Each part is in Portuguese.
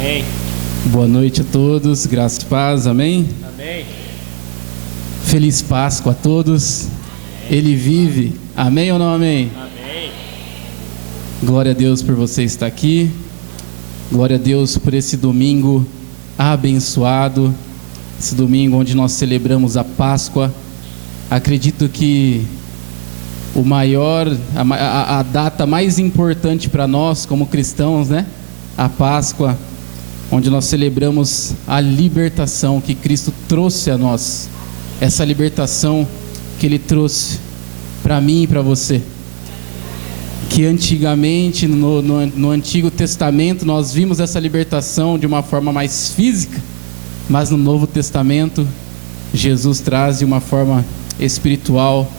Amém. Boa noite a todos, graça e paz, amém? Amém. Feliz Páscoa a todos. Ele vive, amém ou não amém? Amém. Glória a Deus por você estar aqui. Glória a Deus por esse domingo abençoado. Esse domingo onde nós celebramos a Páscoa. Acredito que a data mais importante para nós como cristãos, né? A Páscoa, onde nós celebramos a libertação que Cristo trouxe a nós. Essa libertação que Ele trouxe para mim e para você. Que antigamente, no Antigo Testamento, nós vimos essa libertação de uma forma mais física, mas no Novo Testamento, Jesus traz de uma forma espiritual,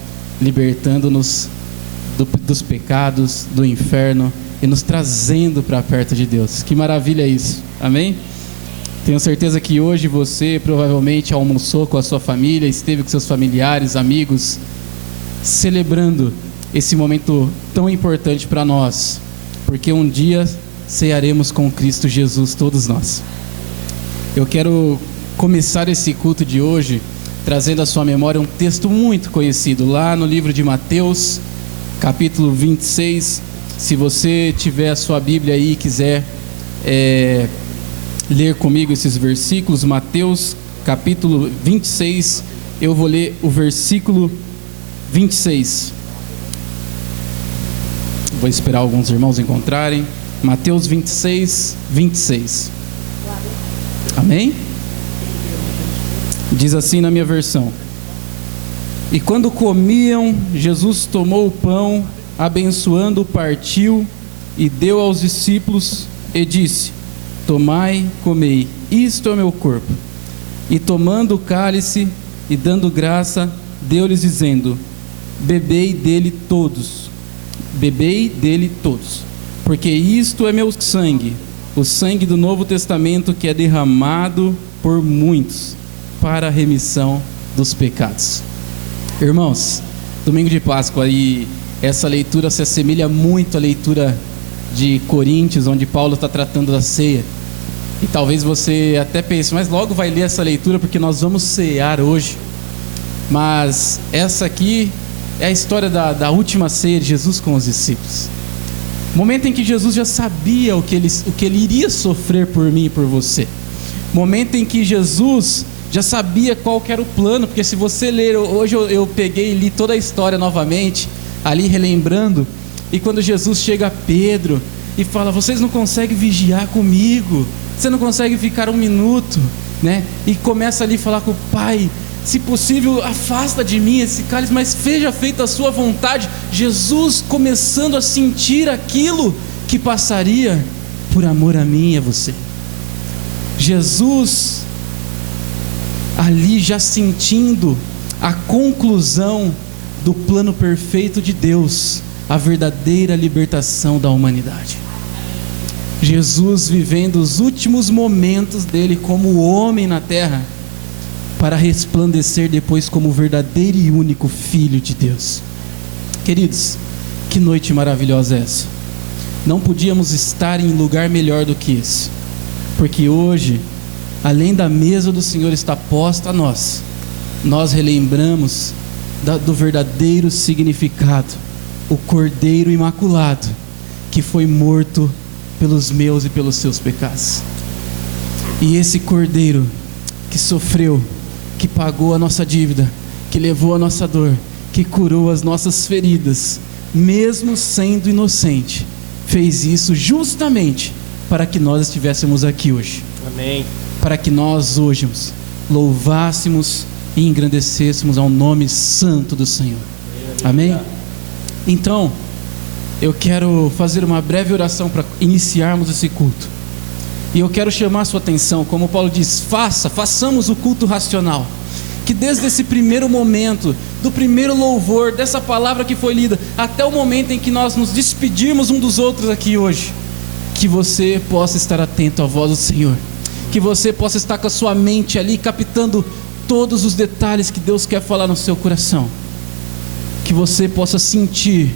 libertando-nos dos pecados, do inferno e nos trazendo para perto de Deus. Que maravilha isso, amém? Tenho certeza que hoje você provavelmente almoçou com a sua família, esteve com seus familiares, amigos, celebrando esse momento tão importante para nós, porque um dia cearemos com Cristo Jesus, todos nós. Eu quero começar esse culto de hoje trazendo à sua memória um texto muito conhecido, lá no livro de Mateus, capítulo 26. Se você tiver a sua Bíblia aí e quiser ler comigo esses versículos, Mateus capítulo 26, eu vou ler o versículo 26. Vou esperar alguns irmãos encontrarem. Mateus 26, 26. Amém? Diz assim na minha versão: E quando comiam, Jesus tomou o pão, abençoando, partiu e deu aos discípulos e disse: Tomai, comei, isto é o meu corpo. E tomando o cálice e dando graça, deu-lhes dizendo: Bebei dele todos, porque isto é meu sangue, o sangue do Novo Testamento, que é derramado por muitos para a remissão dos pecados. Irmãos, domingo de Páscoa, e essa leitura se assemelha muito à leitura de Coríntios, onde Paulo está tratando da ceia. E talvez você até pense, mas logo vai ler essa leitura porque nós vamos cear hoje. Mas essa aqui é a história da última ceia de Jesus com os discípulos. Momento em que Jesus já sabia o que ele iria sofrer por mim e por você. Momento em que Jesus já sabia qual que era o plano, porque se você ler, hoje eu peguei e li toda a história novamente, ali relembrando, e quando Jesus chega a Pedro e fala: vocês não conseguem vigiar comigo, você não consegue ficar um minuto, né? E começa ali a falar com o Pai: se possível, afasta de mim esse cálice, mas seja feita a sua vontade. Jesus começando a sentir aquilo que passaria por amor a mim e a você. Jesus ali já sentindo a conclusão do plano perfeito de Deus, a verdadeira libertação da humanidade. Jesus vivendo os últimos momentos dele como homem na terra, para resplandecer depois como o verdadeiro e único Filho de Deus. Queridos, que noite maravilhosa é essa? Não podíamos estar em lugar melhor do que esse, porque hoje, além da mesa do Senhor estar posta a nós relembramos do verdadeiro significado, o Cordeiro Imaculado, que foi morto pelos meus e pelos seus pecados. E esse Cordeiro que sofreu, que pagou a nossa dívida, que levou a nossa dor, que curou as nossas feridas, mesmo sendo inocente, fez isso justamente para que nós estivéssemos aqui hoje. Amém. Para que nós hoje louvássemos e engrandecêssemos ao nome santo do Senhor. Amém? Então, eu quero fazer uma breve oração para iniciarmos esse culto. E eu quero chamar a sua atenção, como Paulo diz: façamos o culto racional. Que desde esse primeiro momento, do primeiro louvor, dessa palavra que foi lida, até o momento em que nós nos despedirmos um dos outros aqui hoje, que você possa estar atento à voz do Senhor, que você possa estar com a sua mente ali, captando todos os detalhes que Deus quer falar no seu coração, que você possa sentir,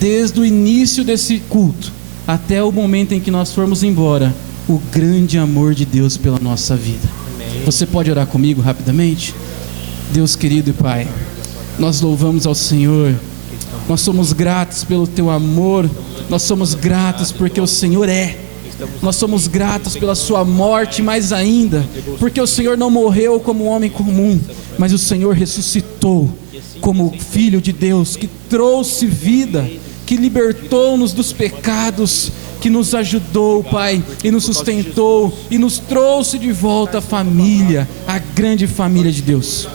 desde o início desse culto, até o momento em que nós formos embora, o grande amor de Deus pela nossa vida. Você pode orar comigo rapidamente? Deus querido e Pai, nós louvamos ao Senhor, nós somos gratos pelo Teu amor, nós somos gratos porque o Senhor nós somos gratos pela sua morte, mais ainda, porque o Senhor não morreu como um homem comum, mas o Senhor ressuscitou como Filho de Deus, que trouxe vida, que libertou-nos dos pecados, que nos ajudou, Pai, e nos sustentou, e nos trouxe de volta a família, a grande família de Deus.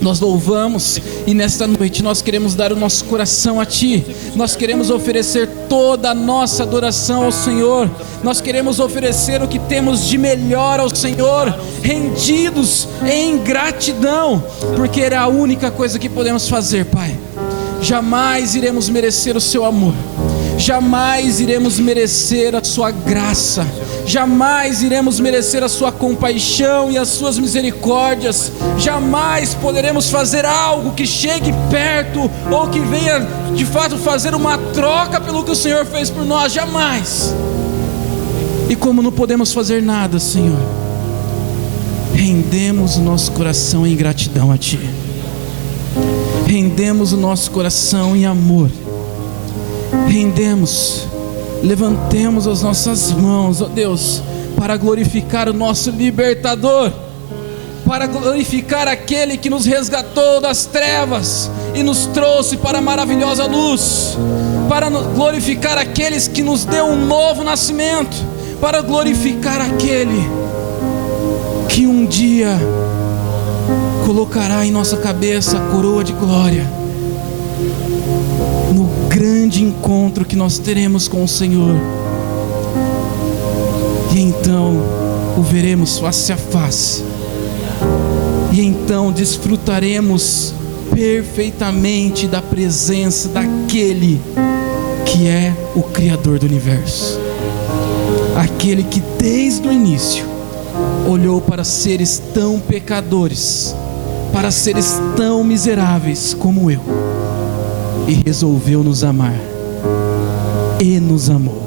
Nós louvamos, e nesta noite nós queremos dar o nosso coração a Ti, nós queremos oferecer toda a nossa adoração ao Senhor, nós queremos oferecer o que temos de melhor ao Senhor, rendidos em gratidão, porque é a única coisa que podemos fazer, Pai. Jamais iremos merecer o Seu amor, jamais iremos merecer a Sua graça, jamais iremos merecer a Sua compaixão e as Suas misericórdias, jamais poderemos fazer algo que chegue perto, ou que venha de fato fazer uma troca pelo que o Senhor fez por nós, jamais. E como não podemos fazer nada, Senhor, rendemos o nosso coração em gratidão a Ti, rendemos o nosso coração em amor, levantemos as nossas mãos, ó Deus, para glorificar o nosso libertador, para glorificar aquele que nos resgatou das trevas e nos trouxe para a maravilhosa luz, para glorificar aqueles que nos deu um novo nascimento, para glorificar aquele que um dia colocará em nossa cabeça a coroa de glória, no grande encontro que nós teremos com o Senhor, e então o veremos face a face, e então desfrutaremos perfeitamente da presença daquele que é o Criador do universo, aquele que desde o início olhou para seres tão pecadores, para seres tão miseráveis como eu, e resolveu nos amar, e nos amou.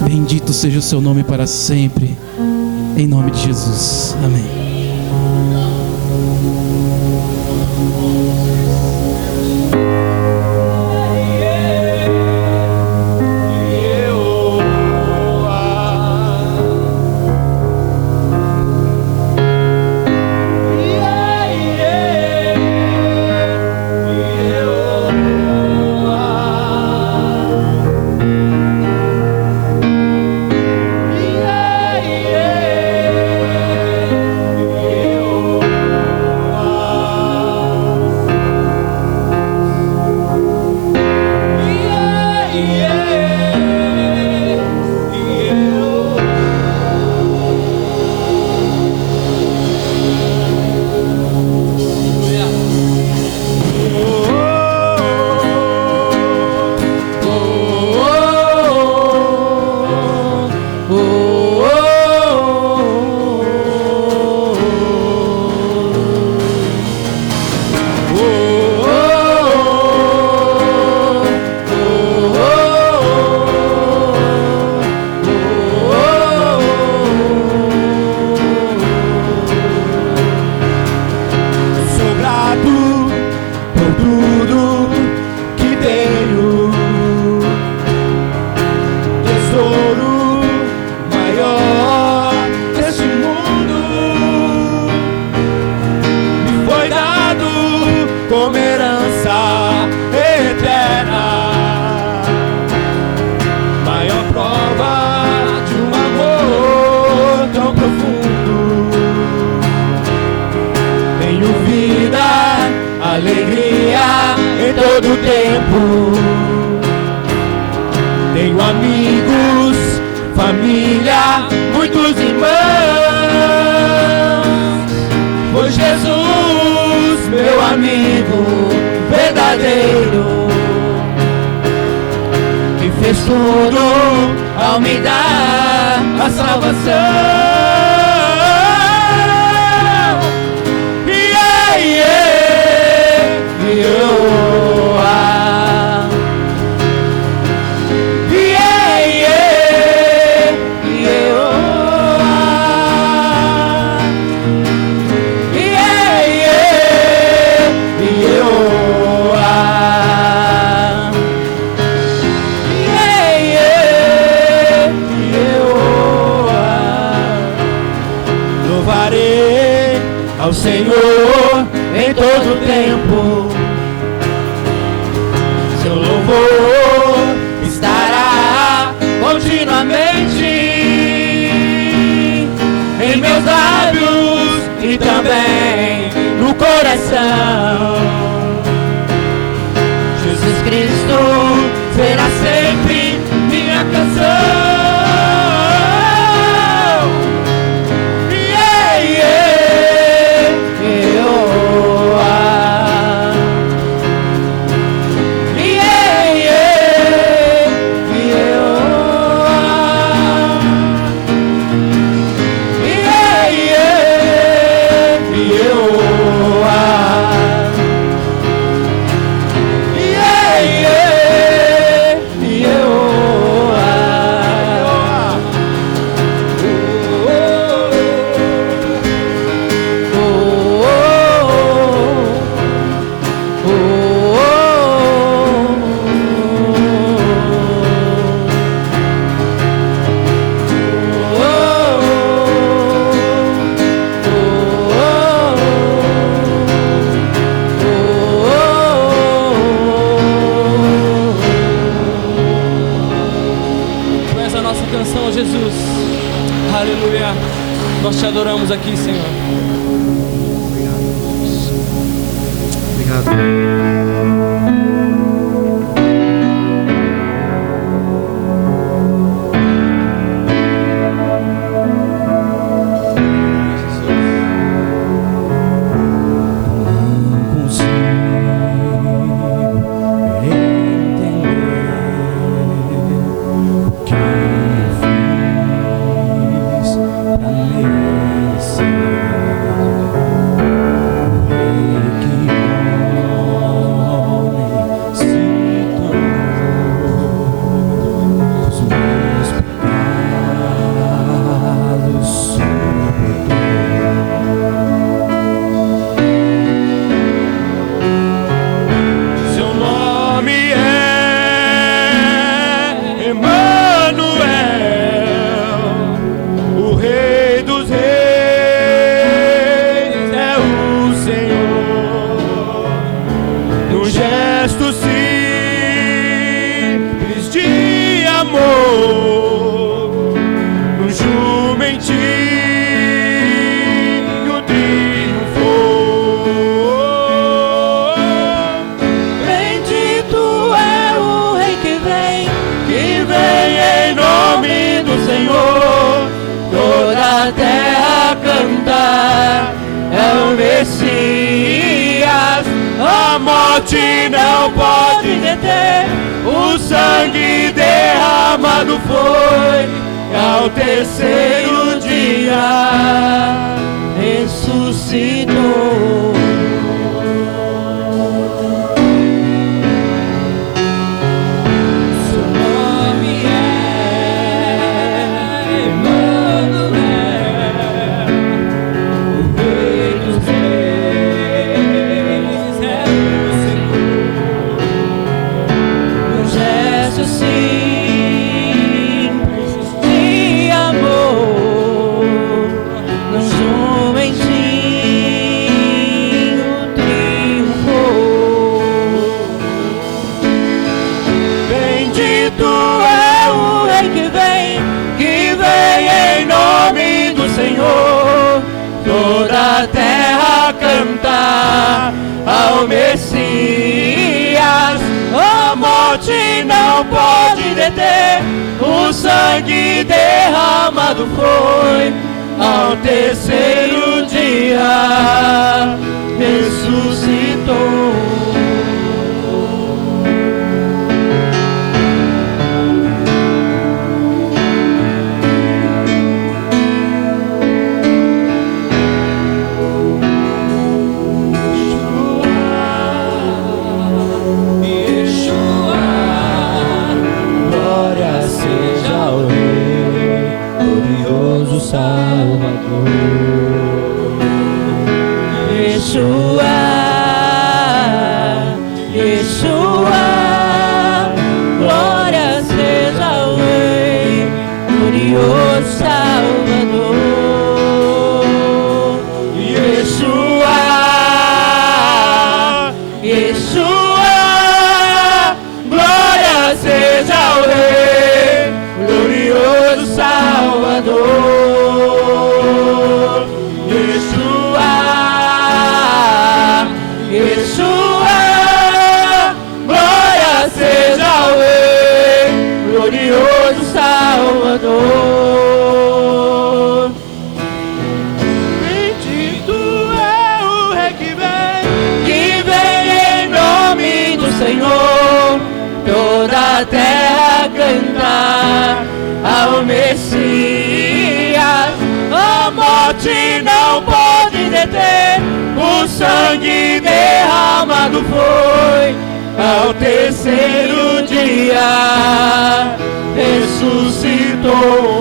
Bendito seja o Seu nome para sempre, em nome de Jesus, amém. Tudo ao me dar a salvação. ao Senhor em todo tempo. Seu louvor estará continuamente em meus lábios e também no coração. Jesus Cristo será sempre minha canção. Jesus, aleluia, nós te adoramos aqui, Senhor. Obrigado. Não pode deter, o sangue derramado foi, ao terceiro dia ressuscitou. Seu nome é Emmanuel, o Rei dos Reis é o Senhor. Um gesto simples de amor, num jumentinho triunfou. Bendito é o Rei que vem em nome do Senhor. Toda a terra cantar ao Messias. A morte não pode deter, o sangue derramado foi, ao terceiro dia ressuscitou. Salvador, Yeshua, Yeshua, glória seja ao Rei, glorioso Salvador, Yeshua. morte não pode deter. O sangue derramado foi, ao terceiro dia ressuscitou.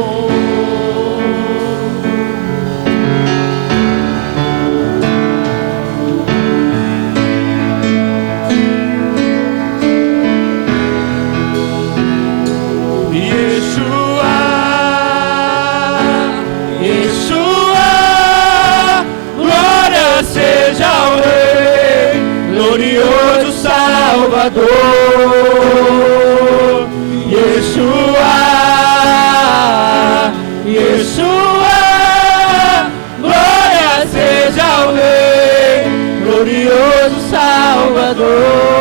Salvador, Yeshua, Yeshua, glória seja ao Rei, glorioso Salvador.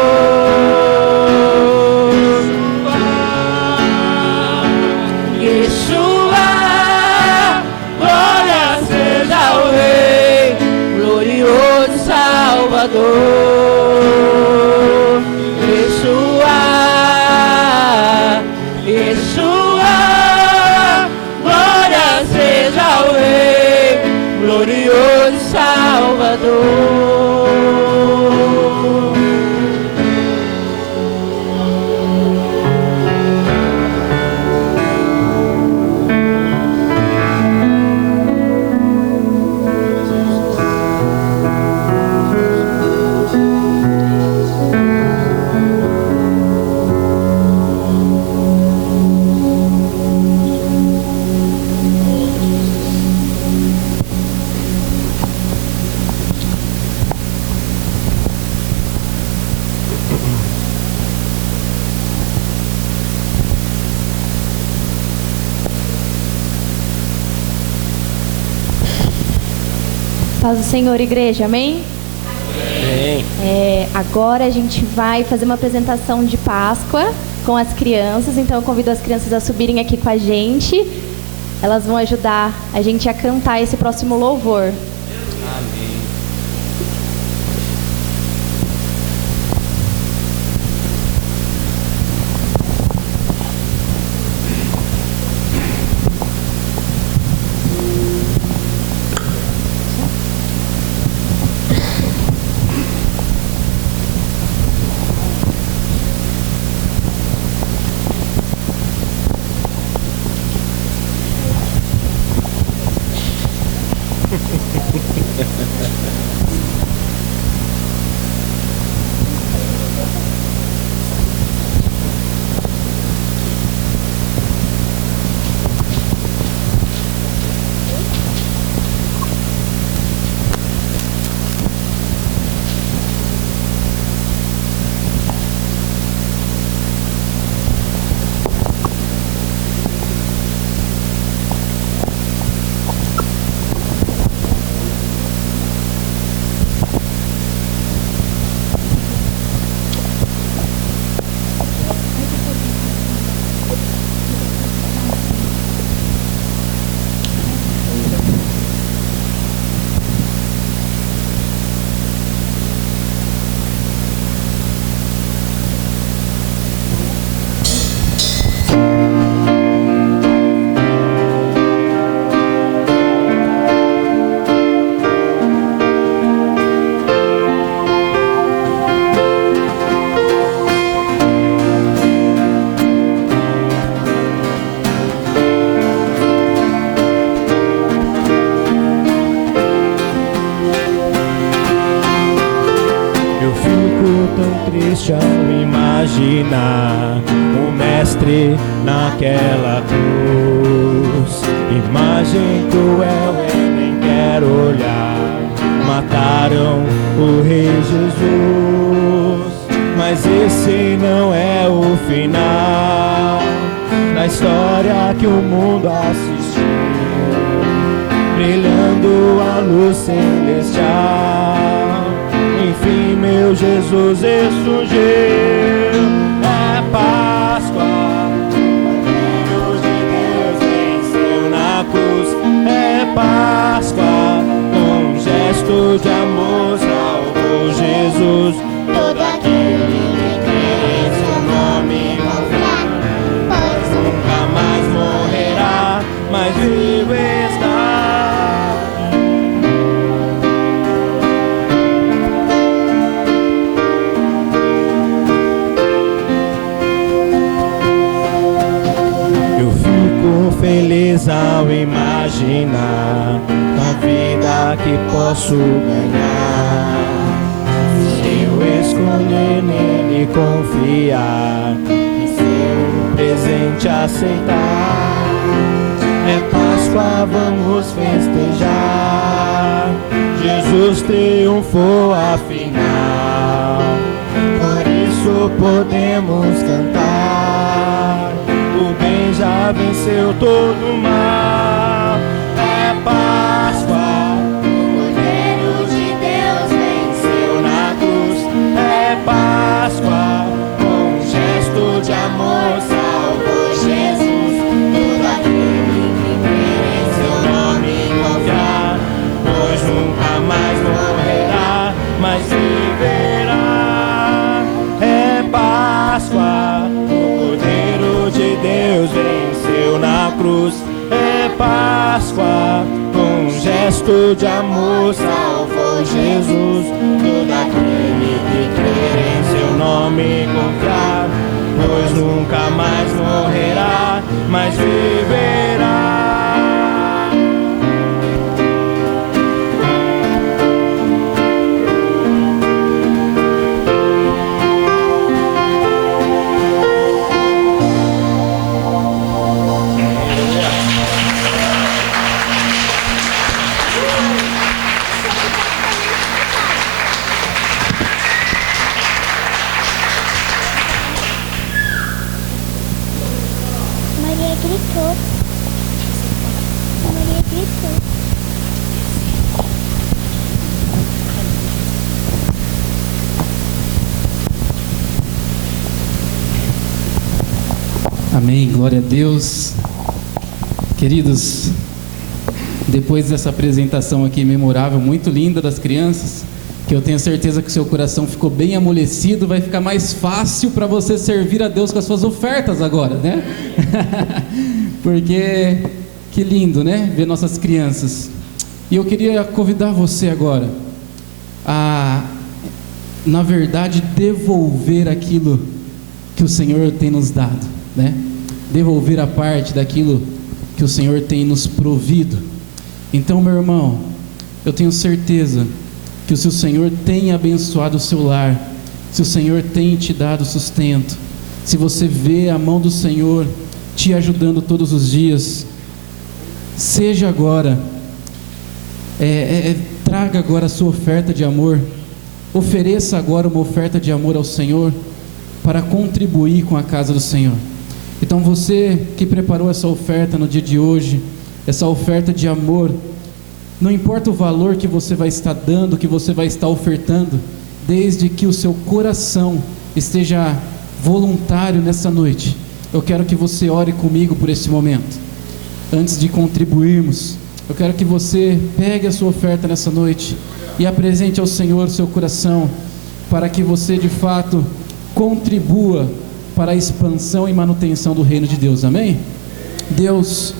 Yeshua, glória seja ao Rei, glorioso Salvador. Paz do Senhor, igreja, amém? Amém. Agora a gente vai fazer uma apresentação de Páscoa com as crianças, então eu convido as crianças a subirem aqui com a gente. Elas vão ajudar a gente a cantar esse próximo louvor. Amém. triste ao imaginar o mestre naquela cruz. Imagem cruel, eu nem quero olhar. Mataram o Rei Jesus, mas esse não é o final da história que o mundo assistiu, brilhando a luz celestial. Enfim, meu Jesus ressurgiu. É Páscoa, o Filho de Deus venceu na cruz. É Páscoa, com um gesto de amor salvou Jesus. Todo aquele que crê em seu nome morrerá, pois nunca mais morrerá, mas vivo está. mal imaginar a vida que posso ganhar. Se eu escolher nele confiar e seu presente aceitar, é Páscoa, vamos festejar. Jesus triunfou afinal, por isso podemos cantar. O bem já venceu todo o mal. É Páscoa, o Cordeiro de Deus venceu na cruz. É Páscoa, com um gesto de amor salvou Jesus. Todo aquele que crer em seu nome confiar, pois nunca mais morrerá, mas viverá. É Páscoa, o Cordeiro de Deus venceu na cruz. É Páscoa, com um gesto de amor salvou Jesus. Todo aquele que crer em seu nome confiar, pois nunca mais morrerá, mas viverá. Maria gritou. Maria gritou. Amém, glória a Deus. Queridos, depois dessa apresentação aqui memorável, muito linda das crianças, que eu tenho certeza que o seu coração ficou bem amolecido, vai ficar mais fácil para você servir a Deus com as suas ofertas agora, né? Porque que lindo, né? Ver nossas crianças. E eu queria convidar você agora a, na verdade, devolver aquilo que o Senhor tem nos dado, né? Devolver a parte daquilo que o Senhor tem nos provido. Então, meu irmão, eu tenho certeza que se o Senhor tem abençoado o seu lar, se o Senhor tem te dado sustento, se você vê a mão do Senhor te ajudando todos os dias, seja agora, traga agora a sua oferta de amor, ofereça agora uma oferta de amor ao Senhor, para contribuir com a casa do Senhor. Então você que preparou essa oferta no dia de hoje, essa oferta de amor, não importa o valor que você vai estar dando, que você vai estar ofertando, desde que o seu coração esteja voluntário nessa noite, eu quero que você ore comigo por esse momento. Antes de contribuirmos, eu quero que você pegue a sua oferta nessa noite e apresente ao Senhor seu coração, para que você de fato contribua para a expansão e manutenção do reino de Deus, amém? Deus,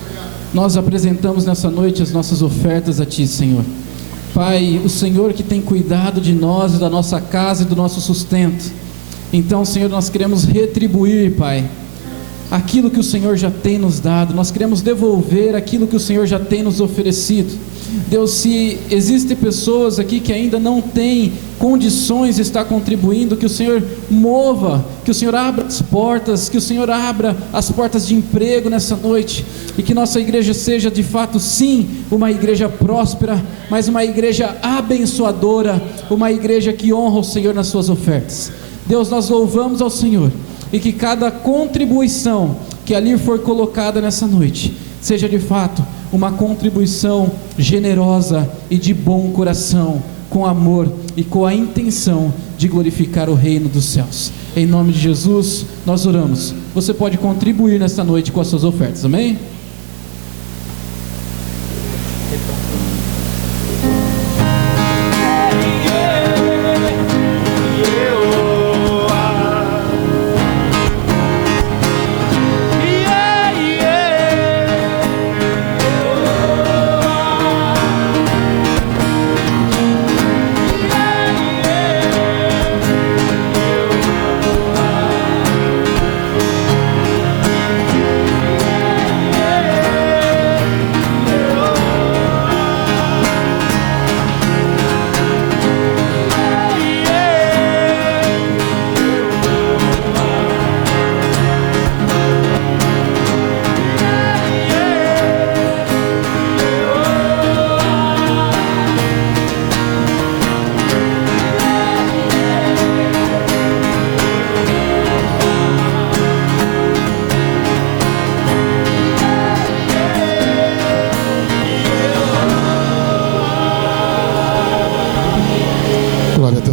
nós apresentamos nessa noite as nossas ofertas a Ti, Senhor. Pai, o Senhor que tem cuidado de nós e da nossa casa e do nosso sustento. Então, Senhor, nós queremos retribuir, Pai, aquilo que o Senhor já tem nos dado. Nós queremos devolver aquilo que o Senhor já tem nos oferecido. Deus, se existem pessoas aqui que ainda não têm condições de estar contribuindo, que o Senhor mova, que o Senhor abra as portas, que o Senhor abra as portas de emprego nessa noite, e que nossa igreja seja de fato sim uma igreja próspera, mas uma igreja abençoadora, uma igreja que honra o Senhor nas suas ofertas. Deus, nós louvamos ao Senhor, e que cada contribuição que ali for colocada nessa noite seja de fato uma contribuição generosa e de bom coração, com amor e com a intenção de glorificar o reino dos céus. Em nome de Jesus nós oramos. Você pode contribuir nesta noite com as suas ofertas, amém?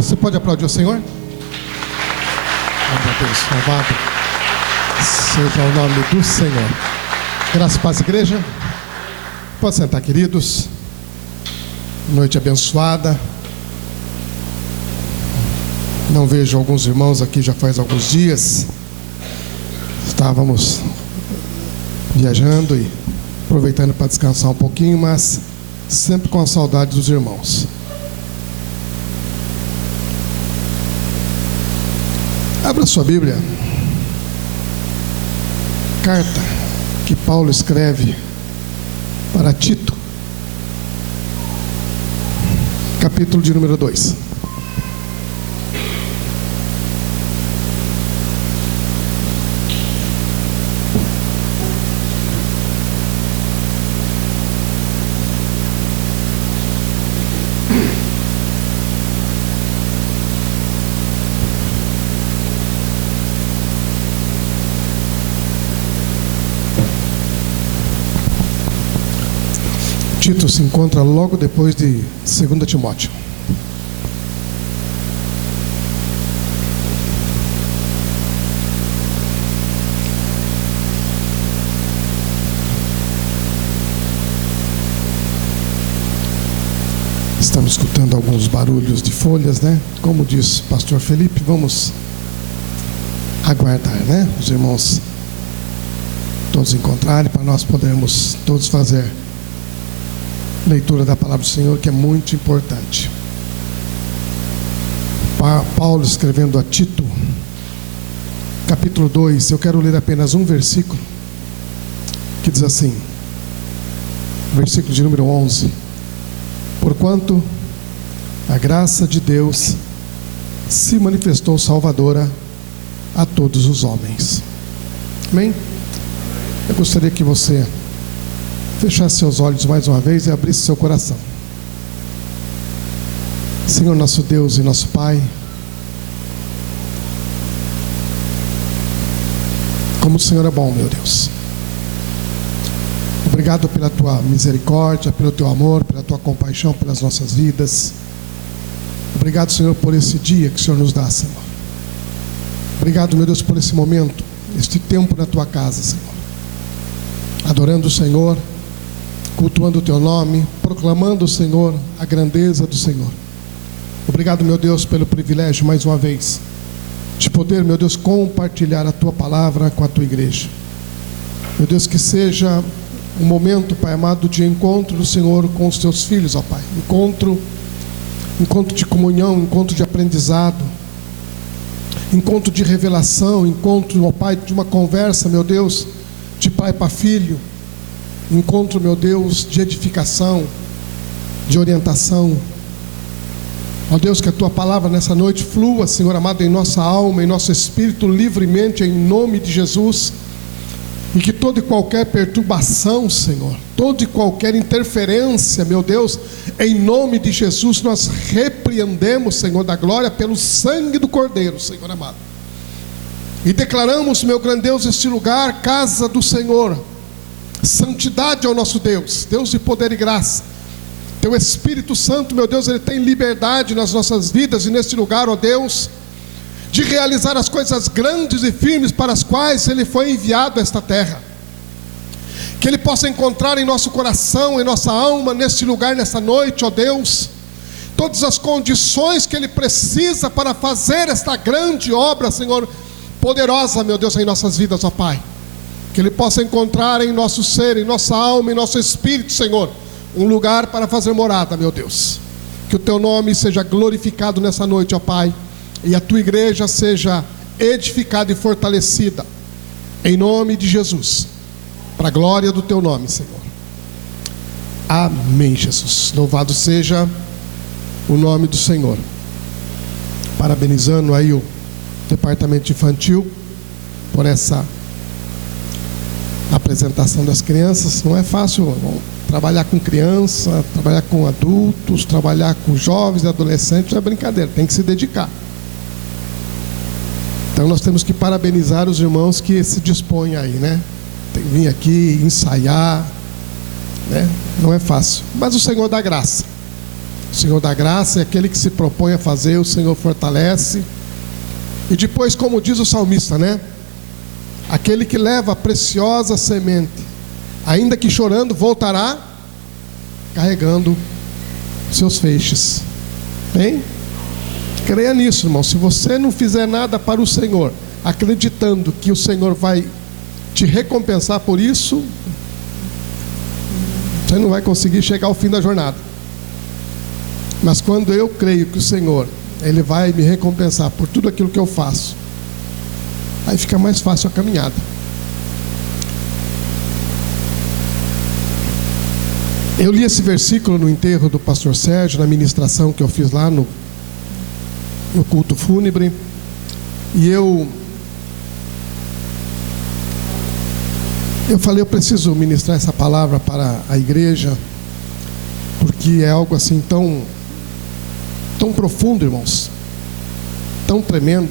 Jesus. Você pode aplaudir o Senhor? Glória a Deus, louvado seja o nome do Senhor. Graças e paz, igreja. Pode sentar, queridos. Noite abençoada. Não vejo alguns irmãos aqui já faz alguns dias. Estávamos viajando e aproveitando para descansar um pouquinho, mas sempre com a saudade dos irmãos. Abra sua Bíblia. Carta que Paulo escreve para Tito, capítulo de número 2. Tito se encontra logo depois de 2 Timóteo. Estamos escutando alguns barulhos de folhas, né? Como diz o pastor Felipe, vamos aguardar, né? Os irmãos todos encontrarem para nós podermos todos fazer leitura da palavra do Senhor, que é muito importante. Paulo escrevendo a Tito, capítulo 2, eu quero ler apenas um versículo, que diz assim, versículo de número 11: porquanto a graça de Deus se manifestou salvadora a todos os homens. Amém? Eu gostaria que você fechasse seus olhos mais uma vez e abrisse seu coração. Senhor nosso Deus e nosso Pai, como o Senhor é bom, meu Deus. Obrigado pela tua misericórdia, pelo teu amor, pela tua compaixão pelas nossas vidas. Obrigado, Senhor, por esse dia que o Senhor nos dá, Senhor. Obrigado, meu Deus, por esse momento, este tempo na tua casa, Senhor. Adorando o Senhor, cultuando o teu nome, proclamando, Senhor, a grandeza do Senhor. Obrigado, meu Deus, pelo privilégio, mais uma vez, de poder, meu Deus, compartilhar a tua palavra com a tua igreja. Meu Deus, que seja um momento, Pai amado, de encontro do Senhor com os teus filhos, ó Pai. Encontro de comunhão, encontro de aprendizado, encontro de revelação, encontro, ó Pai, de uma conversa, meu Deus, de pai para filho. Encontro, meu Deus, de edificação, de orientação. Ó Deus, que a tua palavra nessa noite flua, Senhor amado, em nossa alma, em nosso espírito, livremente, em nome de Jesus. E que toda e qualquer perturbação, Senhor, toda e qualquer interferência, meu Deus, em nome de Jesus, nós repreendemos, Senhor da glória, pelo sangue do Cordeiro, Senhor amado. E declaramos, meu grande Deus, este lugar, casa do Senhor. Santidade ao nosso Deus, Deus de poder e graça. Teu Espírito Santo, meu Deus, Ele tem liberdade nas nossas vidas e neste lugar, ó Deus, de realizar as coisas grandes e firmes para as quais Ele foi enviado a esta terra. Que Ele possa encontrar em nosso coração, em nossa alma, neste lugar, nessa noite, ó Deus, todas as condições que Ele precisa para fazer esta grande obra, Senhor, poderosa, meu Deus, em nossas vidas, ó Pai. Que Ele possa encontrar em nosso ser, em nossa alma, em nosso espírito, Senhor, um lugar para fazer morada, meu Deus. Que o teu nome seja glorificado nessa noite, ó Pai, e a tua igreja seja edificada e fortalecida, em nome de Jesus, para a glória do teu nome, Senhor. Amém, Jesus. Louvado seja o nome do Senhor. Parabenizando aí o departamento infantil por essa apresentação das crianças. Não é fácil trabalhar com criança, trabalhar com adultos, trabalhar com jovens e adolescentes, não é brincadeira, tem que se dedicar. Então nós temos que parabenizar os irmãos que se dispõem aí, né? Tem que vir aqui ensaiar, né? Não é fácil, mas o Senhor dá graça. O Senhor dá graça, e aquele que se propõe a fazer, o Senhor fortalece. E depois, como diz o salmista, né? Aquele que leva a preciosa semente, ainda que chorando, voltará carregando seus feixes. Bem? Creia nisso, irmão. Se você não fizer nada para o Senhor, acreditando que o Senhor vai te recompensar por isso, você não vai conseguir chegar ao fim da jornada. Mas quando eu creio que o Senhor, Ele vai me recompensar por tudo aquilo que eu faço, aí fica mais fácil a caminhada. Eu li esse versículo no enterro do pastor Sérgio, na ministração que eu fiz lá no culto fúnebre, e eu falei, eu preciso ministrar essa palavra para a igreja, porque é algo assim tão profundo, irmãos, tão tremendo.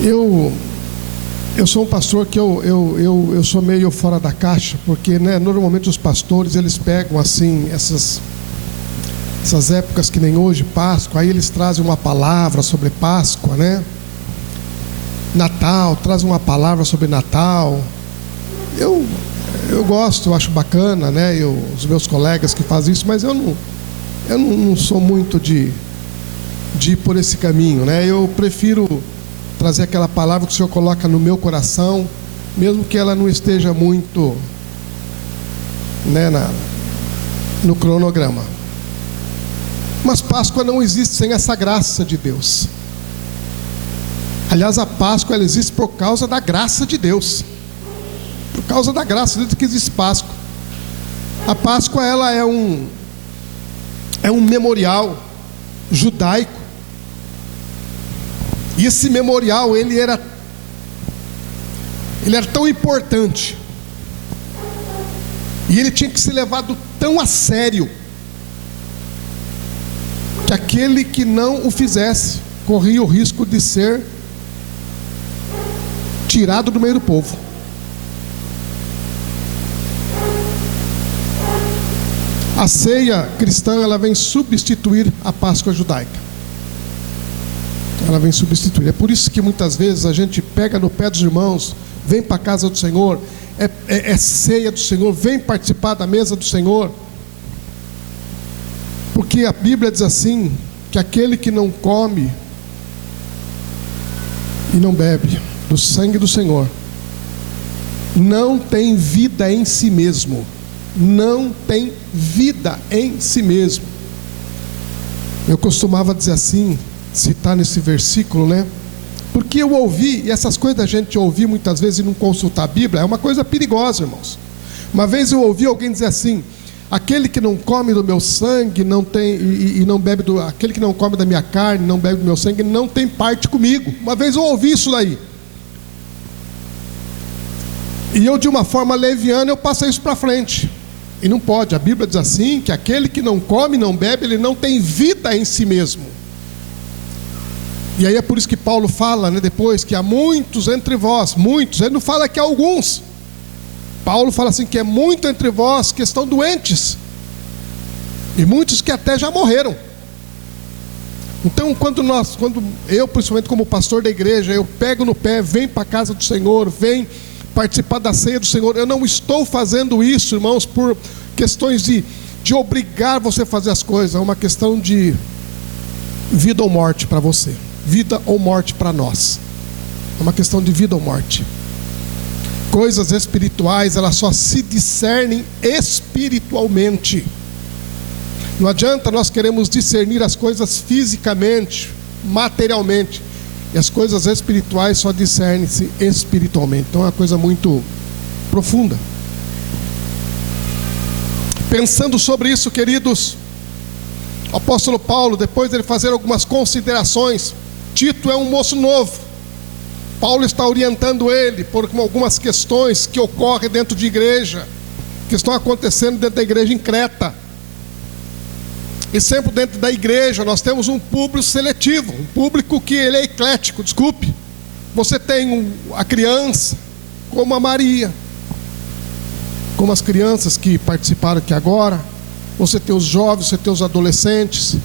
Eu sou um pastor que eu sou meio fora da caixa, porque, né, normalmente os pastores, eles pegam assim essas épocas que nem hoje, Páscoa, aí eles trazem uma palavra sobre Páscoa, né? Natal, trazem uma palavra sobre Natal. Eu gosto, eu acho bacana, né? Os meus colegas que fazem isso, mas eu não sou muito de ir por esse caminho, né? Eu prefiro trazer aquela palavra que o Senhor coloca no meu coração, mesmo que ela não esteja muito, né, no cronograma. Mas Páscoa não existe sem essa graça de Deus. Aliás, a Páscoa, ela existe por causa da graça de Deus. Por causa da graça de Deus que existe Páscoa. A Páscoa, ela é um memorial judaico. E esse memorial, ele era tão importante, e ele tinha que ser levado tão a sério, que aquele que não o fizesse corria o risco de ser tirado do meio do povo. A ceia cristã, ela vem substituir a Páscoa judaica. Ela vem substituir. É por isso que muitas vezes a gente pega no pé dos irmãos, vem para a casa do Senhor, é ceia do Senhor, vem participar da mesa do Senhor, porque a Bíblia diz assim, que aquele que não come e não bebe do sangue do Senhor, não tem vida em si mesmo. Não tem vida em si mesmo. Eu costumava dizer assim, citar nesse versículo, né? Porque eu ouvi, e essas coisas da gente ouvir muitas vezes e não consultar a Bíblia, é uma coisa perigosa, irmãos. Uma vez eu ouvi alguém dizer assim: aquele que não come do meu sangue não tem, e não bebe aquele que não come da minha carne, não bebe do meu sangue, não tem parte comigo. Uma vez eu ouvi isso daí, e eu, de uma forma leviana, eu passei isso para frente. E não pode. A Bíblia diz assim, que aquele que não come, não bebe, ele não tem vida em si mesmo. E aí é por isso que Paulo fala, né, depois, que há muitos entre vós, muitos, ele não fala que há alguns. Paulo fala assim, que é muito entre vós que estão doentes, e muitos que até já morreram. Então, quando eu, principalmente como pastor da igreja, eu pego no pé, venho para a casa do Senhor, venho participar da ceia do Senhor, eu não estou fazendo isso, irmãos, por questões de obrigar você a fazer as coisas. É uma questão de vida ou morte para você, vida ou morte para nós. É uma questão de vida ou morte. Coisas espirituais, elas só se discernem espiritualmente. Não adianta nós queremos discernir as coisas fisicamente, materialmente, e as coisas espirituais só discernem-se espiritualmente. Então é uma coisa muito profunda. Pensando sobre isso, queridos, o apóstolo Paulo, depois de ele fazer algumas considerações, Tito é um moço novo. Paulo está orientando ele por algumas questões que ocorrem dentro de igreja, que estão acontecendo dentro da igreja em Creta. E sempre dentro da igreja nós temos um público seletivo, um público que ele é eclético, desculpe. Você tem a criança, como a Maria, como as crianças que participaram aqui agora, Você tem os jovens, você tem os adolescentes,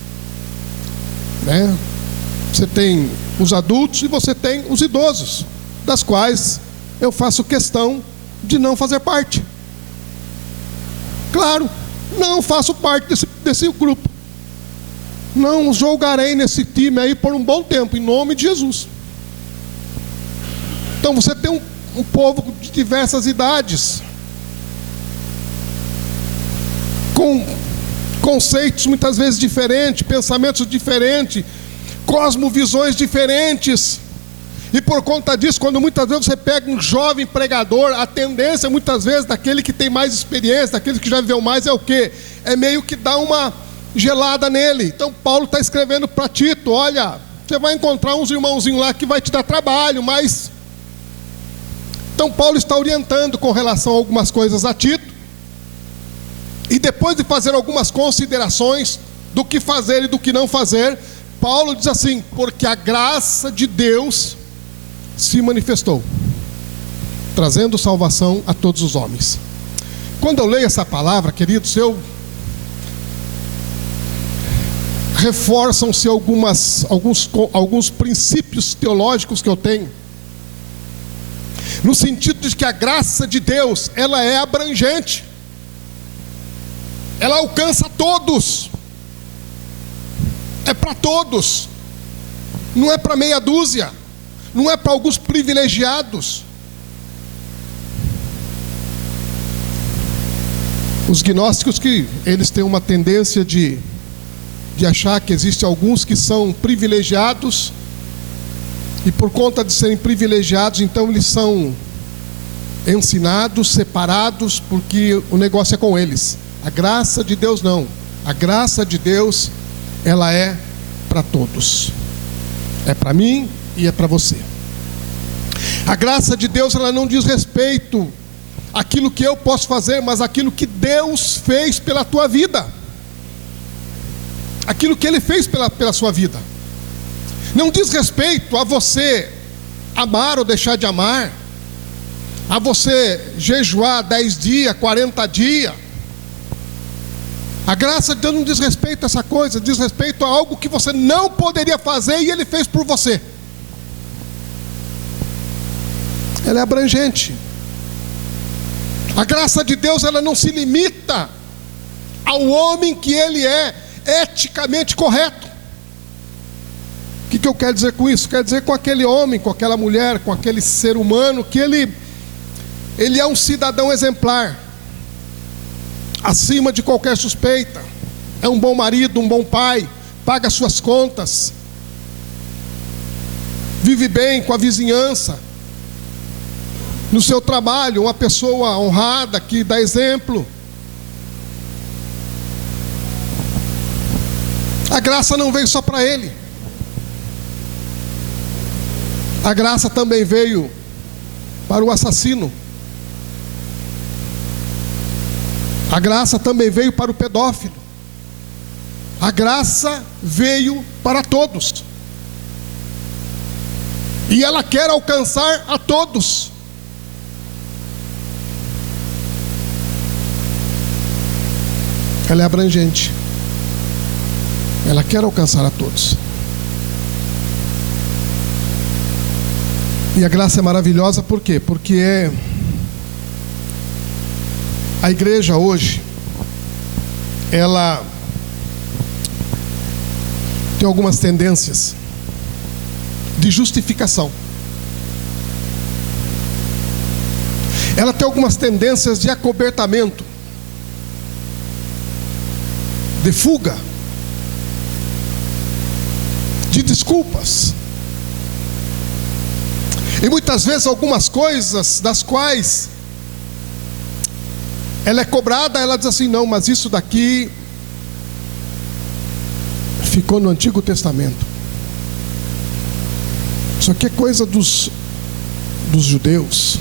né? Você tem os adultos e você tem os idosos, das quais eu faço questão de não fazer parte. Claro, não faço parte desse grupo. Não julgarei nesse time aí por um bom tempo, em nome de Jesus. Então você tem um povo de diversas idades, com conceitos muitas vezes diferentes, pensamentos diferentes, cosmovisões diferentes. E por conta disso, quando muitas vezes você pega um jovem pregador, a tendência muitas vezes daquele que tem mais experiência, daquele que já viveu mais, é o quê? É meio que dar uma gelada nele. Então Paulo está escrevendo para Tito: olha, você vai encontrar uns irmãozinhos lá que vai te dar trabalho, mas... Então Paulo está orientando com relação a algumas coisas a Tito, e depois de fazer algumas considerações do que fazer e do que não fazer, Paulo diz assim: porque a graça de Deus se manifestou, trazendo salvação a todos os homens. Quando eu leio essa palavra, queridos, reforçam-se alguns princípios teológicos que eu tenho, no sentido de que a graça de Deus, ela é abrangente, ela alcança todos, é para todos, não é para meia dúzia, não é para alguns privilegiados. Os gnósticos, que eles têm uma tendência de achar que existem alguns que são privilegiados, e por conta de serem privilegiados, então eles são ensinados, separados, porque o negócio é com eles. A graça de Deus não. A graça de Deus, ela é para todos. É para mim e é para você. A graça de Deus, ela não diz respeito àquilo que eu posso fazer, mas àquilo que Deus fez pela tua vida. Aquilo que Ele fez pela sua vida. Não diz respeito a você amar ou deixar de amar, a você jejuar 10 dias, 40 dias. A graça de Deus não diz respeito a essa coisa, diz respeito a algo que você não poderia fazer e Ele fez por você. Ela é abrangente. A graça de Deus, ela não se limita ao homem que ele é eticamente correto. O que eu quero dizer com isso? Quero dizer com aquele homem, com aquela mulher, com aquele ser humano, que ele é um cidadão exemplar, acima de qualquer suspeita, é um bom marido, um bom pai, paga suas contas, vive bem com a vizinhança, no seu trabalho, uma pessoa honrada, que dá exemplo. A graça não veio só para ele, a graça também veio para o assassino, a graça também veio para o pedófilo, a graça veio para todos, e ela quer alcançar a todos. Ela é abrangente, ela quer alcançar a todos. E a graça é maravilhosa, por quê? Porque a igreja hoje, ela tem algumas tendências de justificação. Ela tem algumas tendências de acobertamento, de fuga, de desculpas. E muitas vezes algumas coisas das quais ela é cobrada, ela diz assim: não, mas isso daqui ficou no Antigo Testamento. Isso aqui é coisa dos judeus.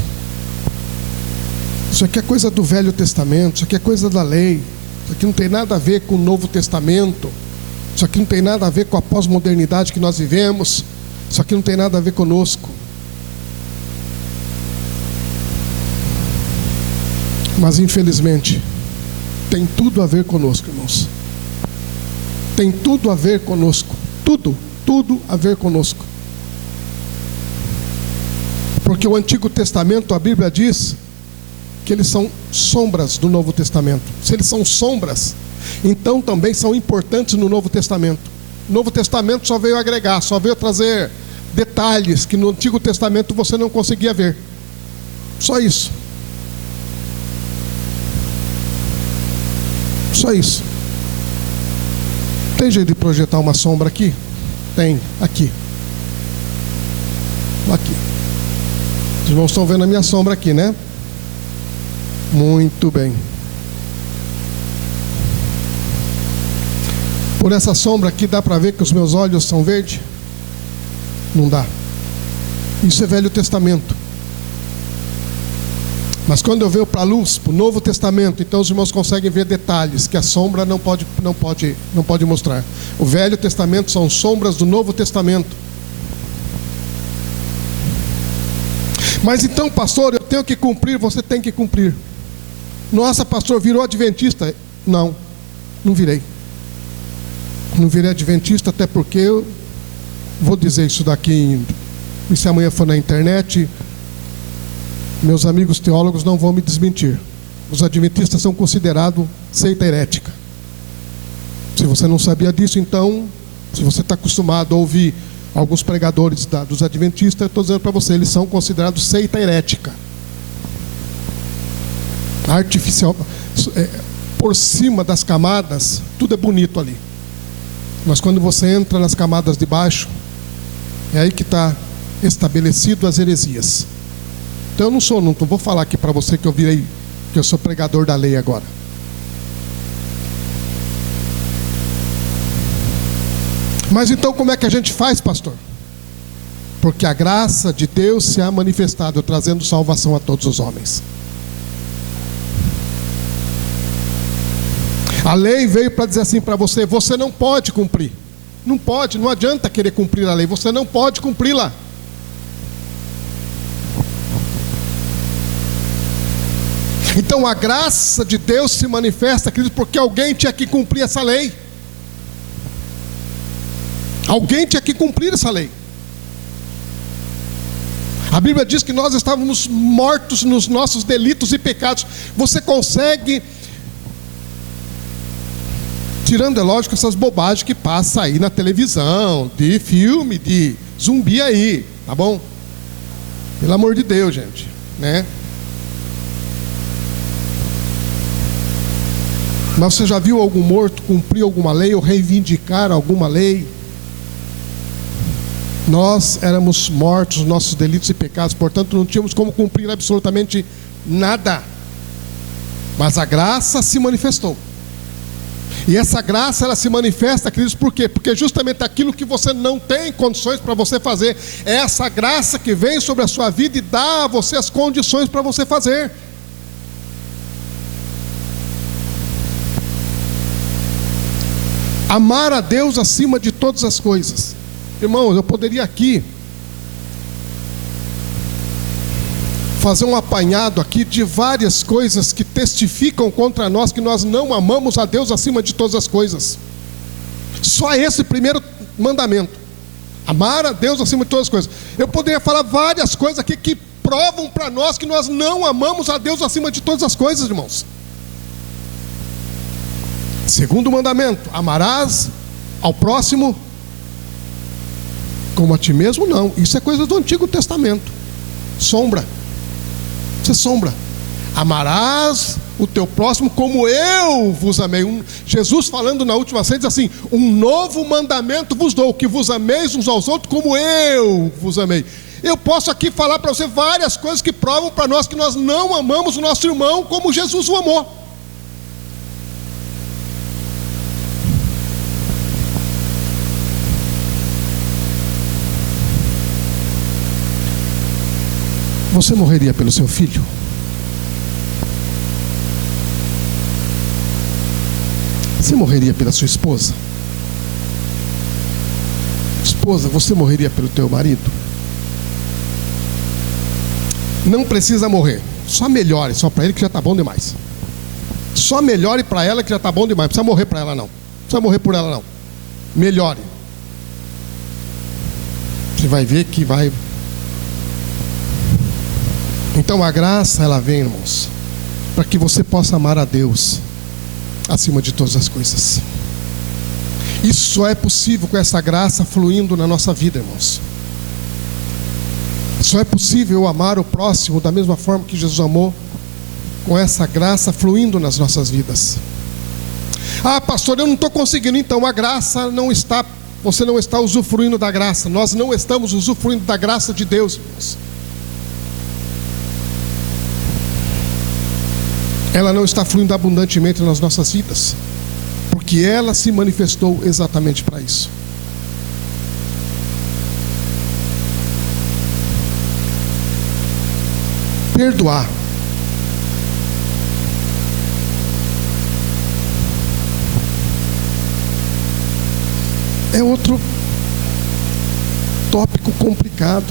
Isso aqui é coisa do Velho Testamento. Isso aqui é coisa da lei. Isso aqui não tem nada a ver com o Novo Testamento. Isso aqui não tem nada a ver com a pós-modernidade que nós vivemos. Isso aqui não tem nada a ver conosco. Mas infelizmente, tem tudo a ver conosco, irmãos. Tem tudo a ver conosco. Tudo a ver conosco. Porque o Antigo Testamento, a Bíblia diz que eles são sombras do Novo Testamento. Se eles são sombras, então também são importantes no Novo Testamento. O Novo Testamento só veio agregar, só veio trazer detalhes que no Antigo Testamento você não conseguia ver. Só isso. Só isso. Tem jeito de projetar uma sombra aqui? Tem, aqui. Aqui. Os irmãos estão vendo a minha sombra aqui, né? Muito bem. Por essa sombra aqui dá para ver que os meus olhos são verdes? Não dá. Isso é Velho Testamento. Mas quando eu venho para a luz, para o Novo Testamento, então os irmãos conseguem ver detalhes que a sombra não pode mostrar. O Velho Testamento são sombras do Novo Testamento. Mas então, pastor, eu tenho que cumprir, você tem que cumprir. Nossa, pastor, virou adventista? Não virei. Não virei adventista, até porque eu vou dizer isso daqui, e se amanhã for na internet, meus amigos teólogos não vão me desmentir. Os adventistas são considerados seita herética. Se você não sabia disso, então, se você está acostumado a ouvir alguns pregadores dos adventistas, eu estou dizendo para você, eles são considerados seita herética. Artificial, por cima das camadas, tudo é bonito ali. Mas quando você entra nas camadas de baixo, é aí que está estabelecido as heresias. Então eu não vou falar aqui para você que eu sou pregador da lei agora. Mas então como é que a gente faz, pastor? Porque a graça de Deus se há manifestado, trazendo salvação a todos os homens. A lei veio para dizer assim para você, você não pode cumprir. Não pode, não adianta querer cumprir a lei, você não pode cumpri-la. Então a graça de Deus se manifesta, querido, porque alguém tinha que cumprir essa lei. Alguém tinha que cumprir essa lei. A Bíblia diz que nós estávamos mortos nos nossos delitos e pecados. Você consegue, tirando, é lógico, essas bobagens que passam aí na televisão, de filme, de zumbi aí, tá bom? Pelo amor de Deus, gente, né? Mas você já viu algum morto cumprir alguma lei ou reivindicar alguma lei? Nós éramos mortos nos nossos delitos e pecados, portanto não tínhamos como cumprir absolutamente nada. Mas a graça se manifestou. E essa graça, ela se manifesta, queridos, por quê? Porque justamente aquilo que você não tem condições para você fazer, é essa graça que vem sobre a sua vida e dá a você as condições para você fazer. Amar a Deus acima de todas as coisas. Irmãos, eu poderia aqui fazer um apanhado aqui de várias coisas que testificam contra nós que nós não amamos a Deus acima de todas as coisas. Só esse primeiro mandamento, amar a Deus acima de todas as coisas. Eu poderia falar várias coisas aqui que provam para nós que nós não amamos a Deus acima de todas as coisas, irmãos. Segundo mandamento, amarás ao próximo como a ti mesmo. Não, isso é coisa do Antigo Testamento. Sombra. Isso é sombra. Amarás o teu próximo como eu vos amei. Jesus falando na última ceia diz assim: um novo mandamento vos dou, que vos ameis uns aos outros como eu vos amei. Eu posso aqui falar para você várias coisas que provam para nós que nós não amamos o nosso irmão como Jesus o amou. Você morreria pelo seu filho? Você morreria pela sua esposa? Esposa, você morreria pelo teu marido? Não precisa morrer, só melhore, só para ele que já está bom demais. Só melhore para ela, que já está bom demais. Não precisa morrer para ela, não. Não precisa morrer por ela, não. Melhore. Você vai ver que vai. Então a graça, ela vem, irmãos, para que você possa amar a Deus acima de todas as coisas. Isso só é possível com essa graça fluindo na nossa vida, irmãos. Só é possível amar o próximo da mesma forma que Jesus amou, com essa graça fluindo nas nossas vidas. Ah, pastor, eu não estou conseguindo. Então a graça não está, você não está usufruindo da graça. Nós não estamos usufruindo da graça de Deus, irmãos. Ela não está fluindo abundantemente nas nossas vidas, porque ela se manifestou exatamente para isso. Perdoar. É outro tópico complicado.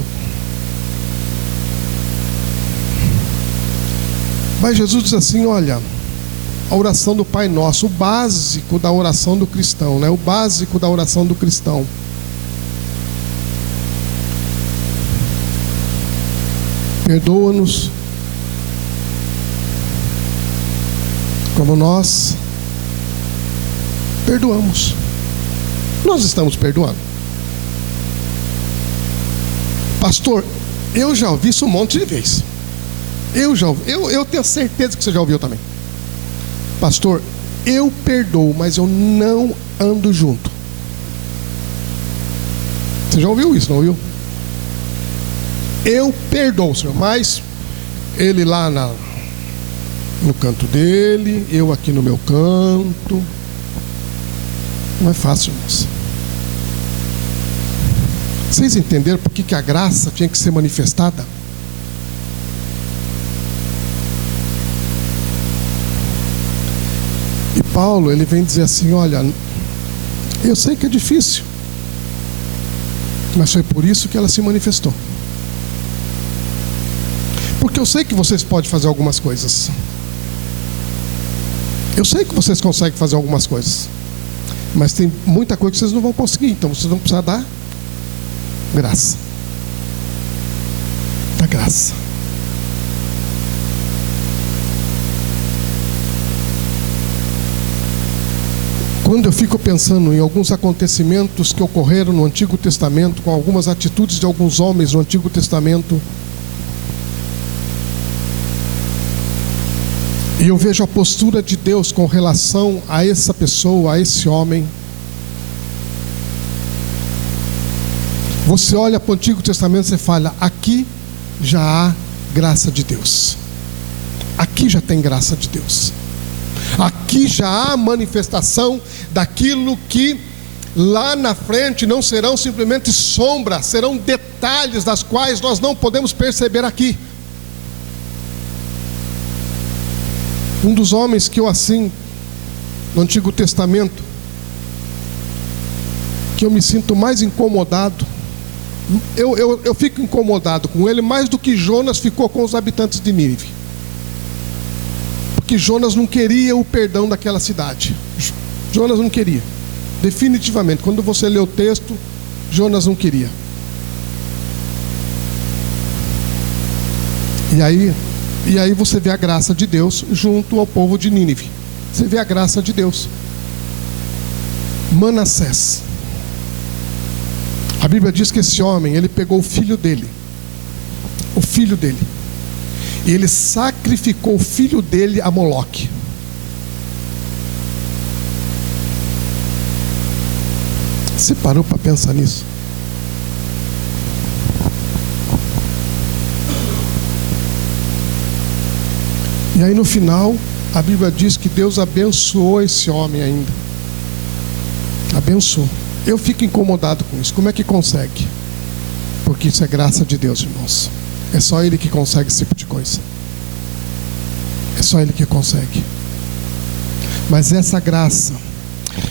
Mas Jesus diz assim, olha, a oração do Pai Nosso, o básico da oração do cristão, né? O básico da oração do cristão. Perdoa-nos como nós perdoamos. Nós estamos perdoando. Pastor, eu já ouvi isso um monte de vezes. Eu tenho certeza que você já ouviu também. Pastor, eu perdoo, mas eu não ando junto. Você já ouviu isso, não ouviu? Eu perdoo, Senhor, mas ele lá no canto dele, eu aqui no meu canto. Não é fácil, irmãos. Vocês entenderam por que a graça tinha que ser manifestada? E Paulo, ele vem dizer assim, olha, eu sei que é difícil, mas foi por isso que ela se manifestou. Porque eu sei que vocês podem fazer algumas coisas. Eu sei que vocês conseguem fazer algumas coisas, mas tem muita coisa que vocês não vão conseguir. Então vocês vão precisar dar graça. Da graça. Quando eu fico pensando em alguns acontecimentos que ocorreram no Antigo Testamento, com algumas atitudes de alguns homens no Antigo Testamento, e eu vejo a postura de Deus com relação a essa pessoa, a esse homem. Você olha para o Antigo Testamento e você fala, aqui já há graça de Deus. Aqui já tem graça de Deus. Aqui já há manifestação daquilo que lá na frente não serão simplesmente sombras, serão detalhes das quais nós não podemos perceber aqui. Um dos homens que eu assim, no Antigo Testamento, que eu me sinto mais incomodado, eu fico incomodado com ele mais do que Jonas ficou com os habitantes de Nínive. Porque Jonas não queria o perdão daquela cidade. Jonas não queria, definitivamente. Quando você lê o texto, Jonas não queria. E aí você vê a graça de Deus junto ao povo de Nínive. Você vê a graça de Deus. Manassés. A Bíblia diz que esse homem, ele pegou o filho dele. E ele sacrificou o filho dele a Moloque. Você parou para pensar nisso? E aí no final, a Bíblia diz que Deus abençoou esse homem ainda. Abençoou. Eu fico incomodado com isso. Como é que consegue? Porque isso é graça de Deus, irmãos. É só Ele que consegue esse tipo de coisa. É só Ele que consegue. Mas essa graça,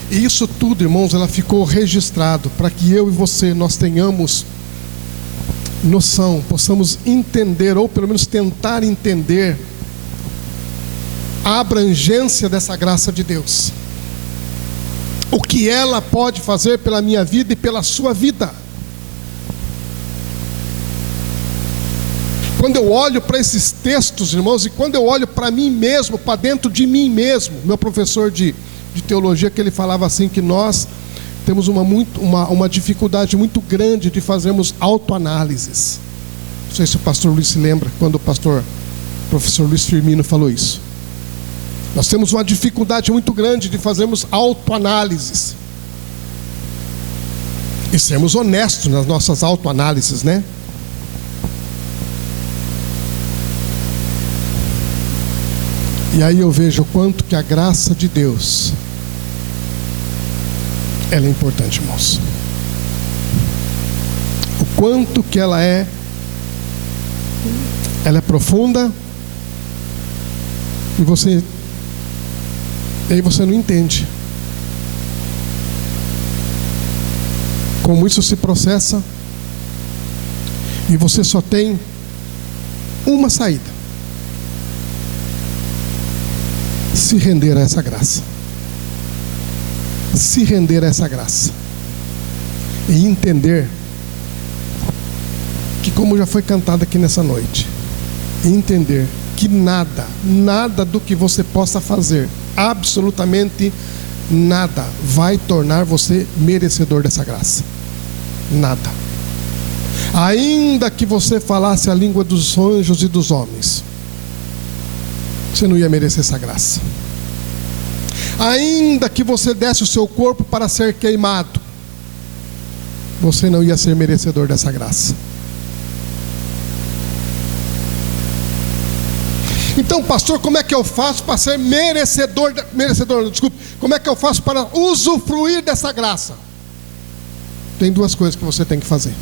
e isso tudo, irmãos, ela ficou registrado para que eu e você, nós tenhamos noção, possamos entender, ou pelo menos tentar entender a abrangência dessa graça de Deus. O que ela pode fazer pela minha vida e pela sua vida. Quando eu olho para esses textos, irmãos, e quando eu olho para mim mesmo, para dentro de mim mesmo, meu professor de teologia, que ele falava assim, que nós temos uma dificuldade muito grande de fazermos autoanálises. Não sei se o pastor Luiz se lembra, quando o professor Luiz Firmino falou isso. Nós temos uma dificuldade muito grande de fazermos autoanálises. E sermos honestos nas nossas autoanálises, né? E aí eu vejo o quanto que a graça de Deus, ela é importante, irmãos. O quanto que ela é profunda, e aí você não entende como isso se processa, e você só tem uma saída: se render a essa graça. Se render a essa graça e entender que, como já foi cantado aqui nessa noite, entender que nada do que você possa fazer, absolutamente nada, vai tornar você merecedor dessa graça. Nada. Ainda que você falasse a língua dos anjos e dos homens, você não ia merecer essa graça. Ainda que você desse o seu corpo para ser queimado, você não ia ser merecedor dessa graça. Então, pastor, como é que eu faço para ser merecedor, como é que eu faço para usufruir dessa graça? Tem duas coisas que você tem que fazer.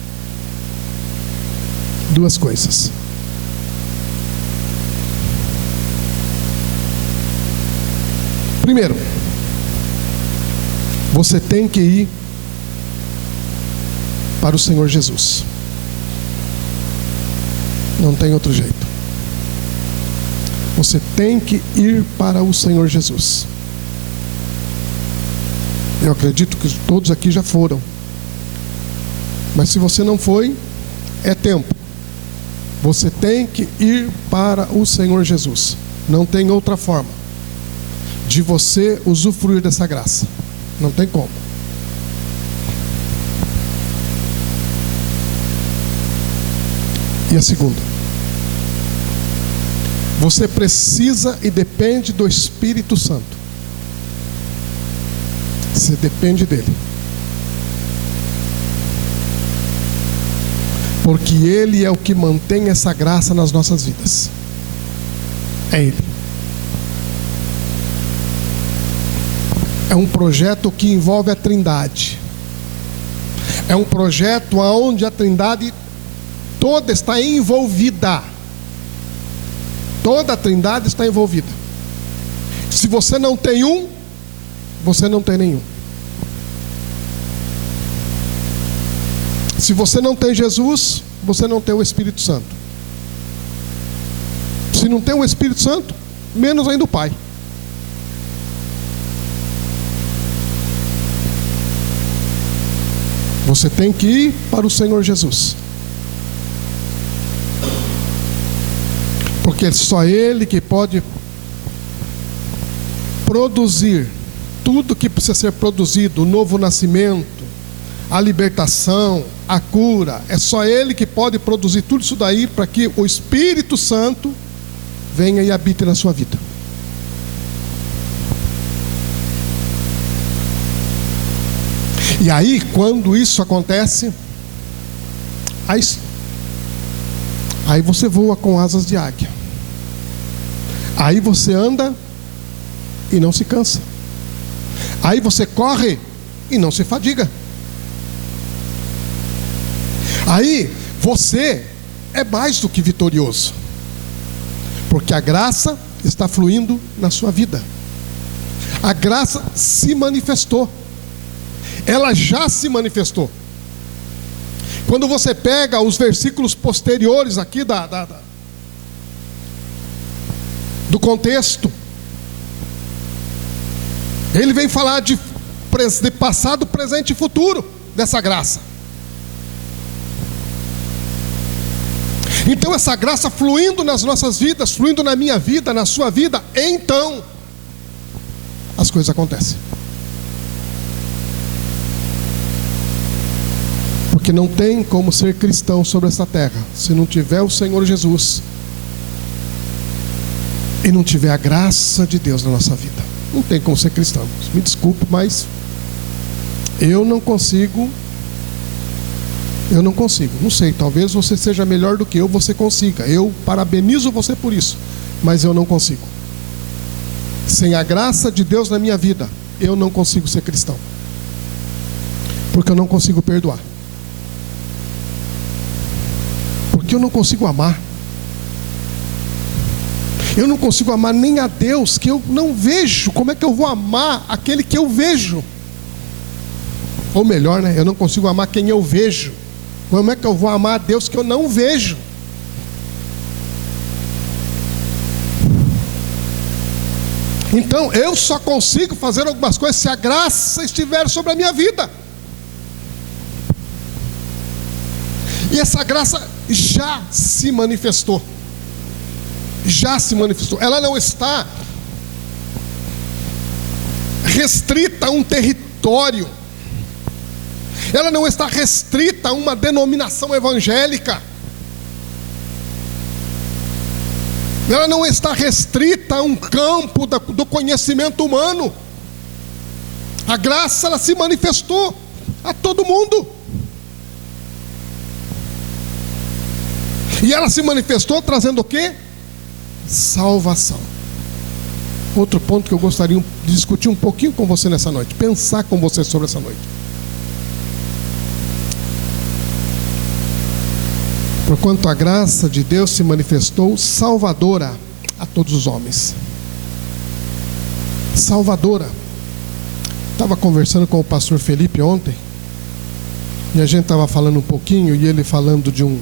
Duas coisas. Primeiro, você tem que ir para o Senhor Jesus. Não tem outro jeito. Você tem que ir para o Senhor Jesus. Eu acredito que todos aqui já foram. Mas se você não foi, é tempo. Você tem que ir para o Senhor Jesus. Não tem outra forma de você usufruir dessa graça. Não tem como. E a segunda: você precisa e depende do Espírito Santo. Você depende dele. Porque ele é o que mantém essa graça nas nossas vidas. É ele. É um projeto que envolve a Trindade. É um projeto onde a Trindade toda está envolvida. Toda a Trindade está envolvida. Se você não tem um, você não tem nenhum. Se você não tem Jesus, você não tem o Espírito Santo. Se não tem o Espírito Santo, menos ainda o Pai. Você tem que ir para o Senhor Jesus. Porque só Ele que pode produzir tudo que precisa ser produzido: o novo nascimento, a libertação, a cura. É só Ele que pode produzir tudo isso daí, para que o Espírito Santo venha e habite na sua vida. E aí, quando isso acontece, aí você voa com asas de águia. Aí você anda e não se cansa. Aí você corre e não se fadiga. Aí você é mais do que vitorioso, porque a graça está fluindo na sua vida. A graça se manifestou. Ela já se manifestou. Quando você pega os versículos posteriores aqui do contexto, Ele vem falar de passado, presente e futuro dessa graça. Então essa graça fluindo nas nossas vidas, fluindo na minha vida, na sua vida, então as coisas acontecem. Porque não tem como ser cristão sobre essa terra se não tiver o Senhor Jesus e não tiver a graça de Deus na nossa vida. Não tem como ser cristão. Me desculpe, mas eu não consigo. Não sei, talvez você seja melhor do que eu, você consiga. Eu parabenizo você por isso, mas eu não consigo. Sem a graça de Deus na minha vida, eu não consigo ser cristão. Porque eu não consigo perdoar. Porque eu não consigo amar. Eu não consigo amar nem a Deus que eu não vejo. Como é que eu vou amar aquele que eu vejo? Ou melhor, né? Eu não consigo amar quem eu vejo. Como é que eu vou amar a Deus que eu não vejo? Então, eu só consigo fazer algumas coisas se a graça estiver sobre a minha vida. E essa graça já se manifestou. Já se manifestou. Ela não está restrita a um território. Ela não está restrita a uma denominação evangélica. Ela não está restrita a um campo do conhecimento humano. A graça, ela se manifestou a todo mundo. E ela se manifestou trazendo o quê? Salvação. Outro ponto que eu gostaria de discutir um pouquinho com você nessa noite, pensar com você sobre essa noite. Porquanto a graça de Deus se manifestou salvadora a todos os homens. Salvadora. Estava conversando com o pastor Felipe ontem, e a gente estava falando um pouquinho, e ele falando de um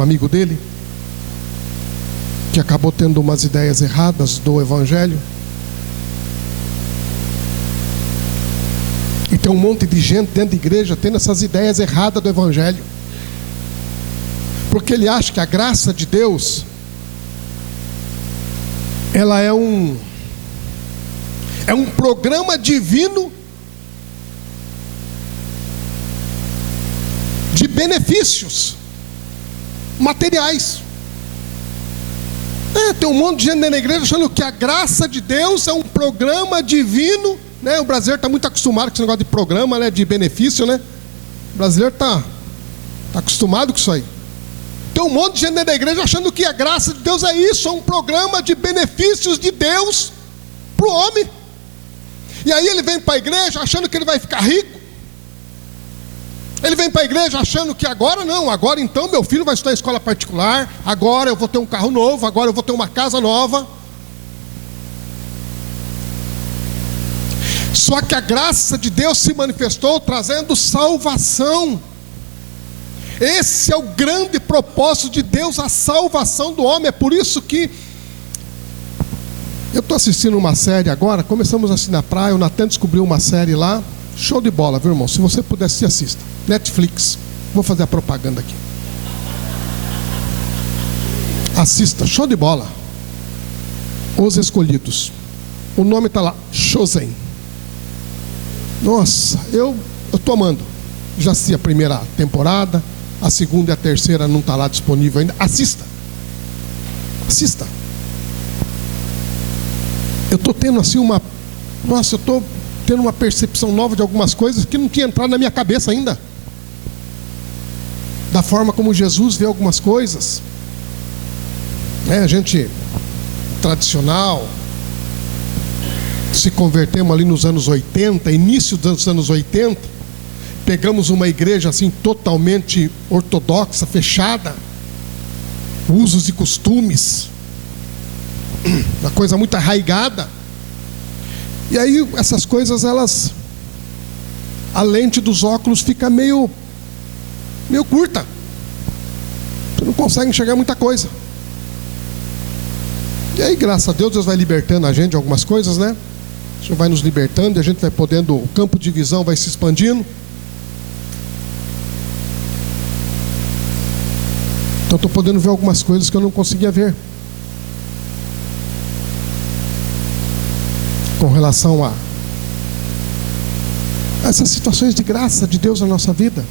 amigo dele, que acabou tendo umas ideias erradas do evangelho. E tem um monte de gente dentro da igreja tendo essas ideias erradas do evangelho. Porque ele acha que a graça de Deus, ela é um programa divino de benefícios materiais. Tem um monte de gente dentro da igreja achando que a graça de Deus é um programa divino, né? O brasileiro está muito acostumado com esse negócio de programa, né? De benefício, né? O brasileiro está acostumado com isso aí. Tem um monte de gente dentro da igreja achando que a graça de Deus é isso, é um programa de benefícios de Deus para o homem. E aí ele vem para a igreja achando que ele vai ficar rico. Ele vem para a igreja achando que agora não, agora então meu filho vai estudar em escola particular, agora eu vou ter um carro novo, agora eu vou ter uma casa nova. Só que a graça de Deus se manifestou trazendo salvação. Esse é o grande propósito de Deus, a salvação do homem. É por isso que eu estou assistindo uma série agora. Começamos assim na praia, o Natan descobriu uma série lá. Show de bola, viu, irmão? Se você puder assistir, assista. Netflix. Vou fazer a propaganda aqui. Assista, show de bola. Os Escolhidos. O nome está lá, Chosen. Nossa, eu estou amando. Já assisti a primeira temporada. A segunda e a terceira não está lá disponível ainda. Assista. Assista. Eu estou tendo assim uma... Nossa, eu estou tendo uma percepção nova de algumas coisas que não tinha entrado na minha cabeça ainda. Da forma como Jesus vê algumas coisas. A gente tradicional, se convertemos ali nos anos 80, início dos anos 80, pegamos uma igreja assim totalmente ortodoxa, fechada, usos e costumes, uma coisa muito arraigada. E aí essas coisas, elas, a lente dos óculos fica meio curta. Você não consegue enxergar muita coisa. E aí, graças a Deus, Deus vai libertando a gente de algumas coisas, né? Senhor vai nos libertando e a gente vai podendo, o campo de visão vai se expandindo. Então estou podendo ver algumas coisas que eu não conseguia ver. Com relação a essas situações de graça de Deus na nossa vida.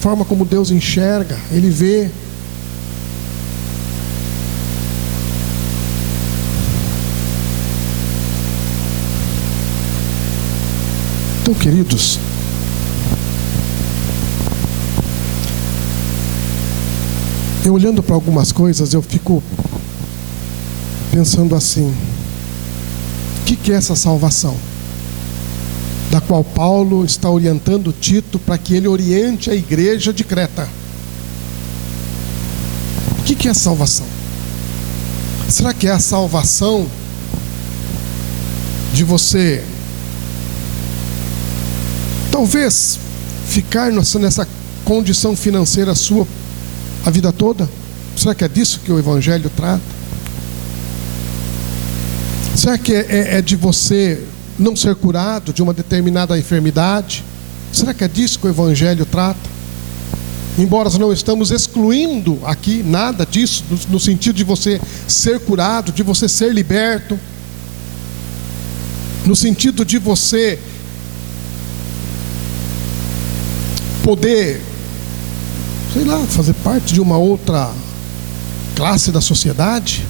Forma como Deus enxerga, Ele vê. Então, queridos, eu olhando para algumas coisas, eu fico pensando assim: o que é essa salvação? Da qual Paulo está orientando Tito para que ele oriente a igreja de Creta. O que é a salvação? Será que é a salvação de você talvez ficar nessa condição financeira sua a vida toda? Será que é disso que o Evangelho trata? Será que é de você não ser curado de uma determinada enfermidade? Será que é disso que o Evangelho trata? Embora nós não estamos excluindo aqui nada disso, no sentido de você ser curado, de você ser liberto, no sentido de você poder, sei lá, fazer parte de uma outra classe da sociedade,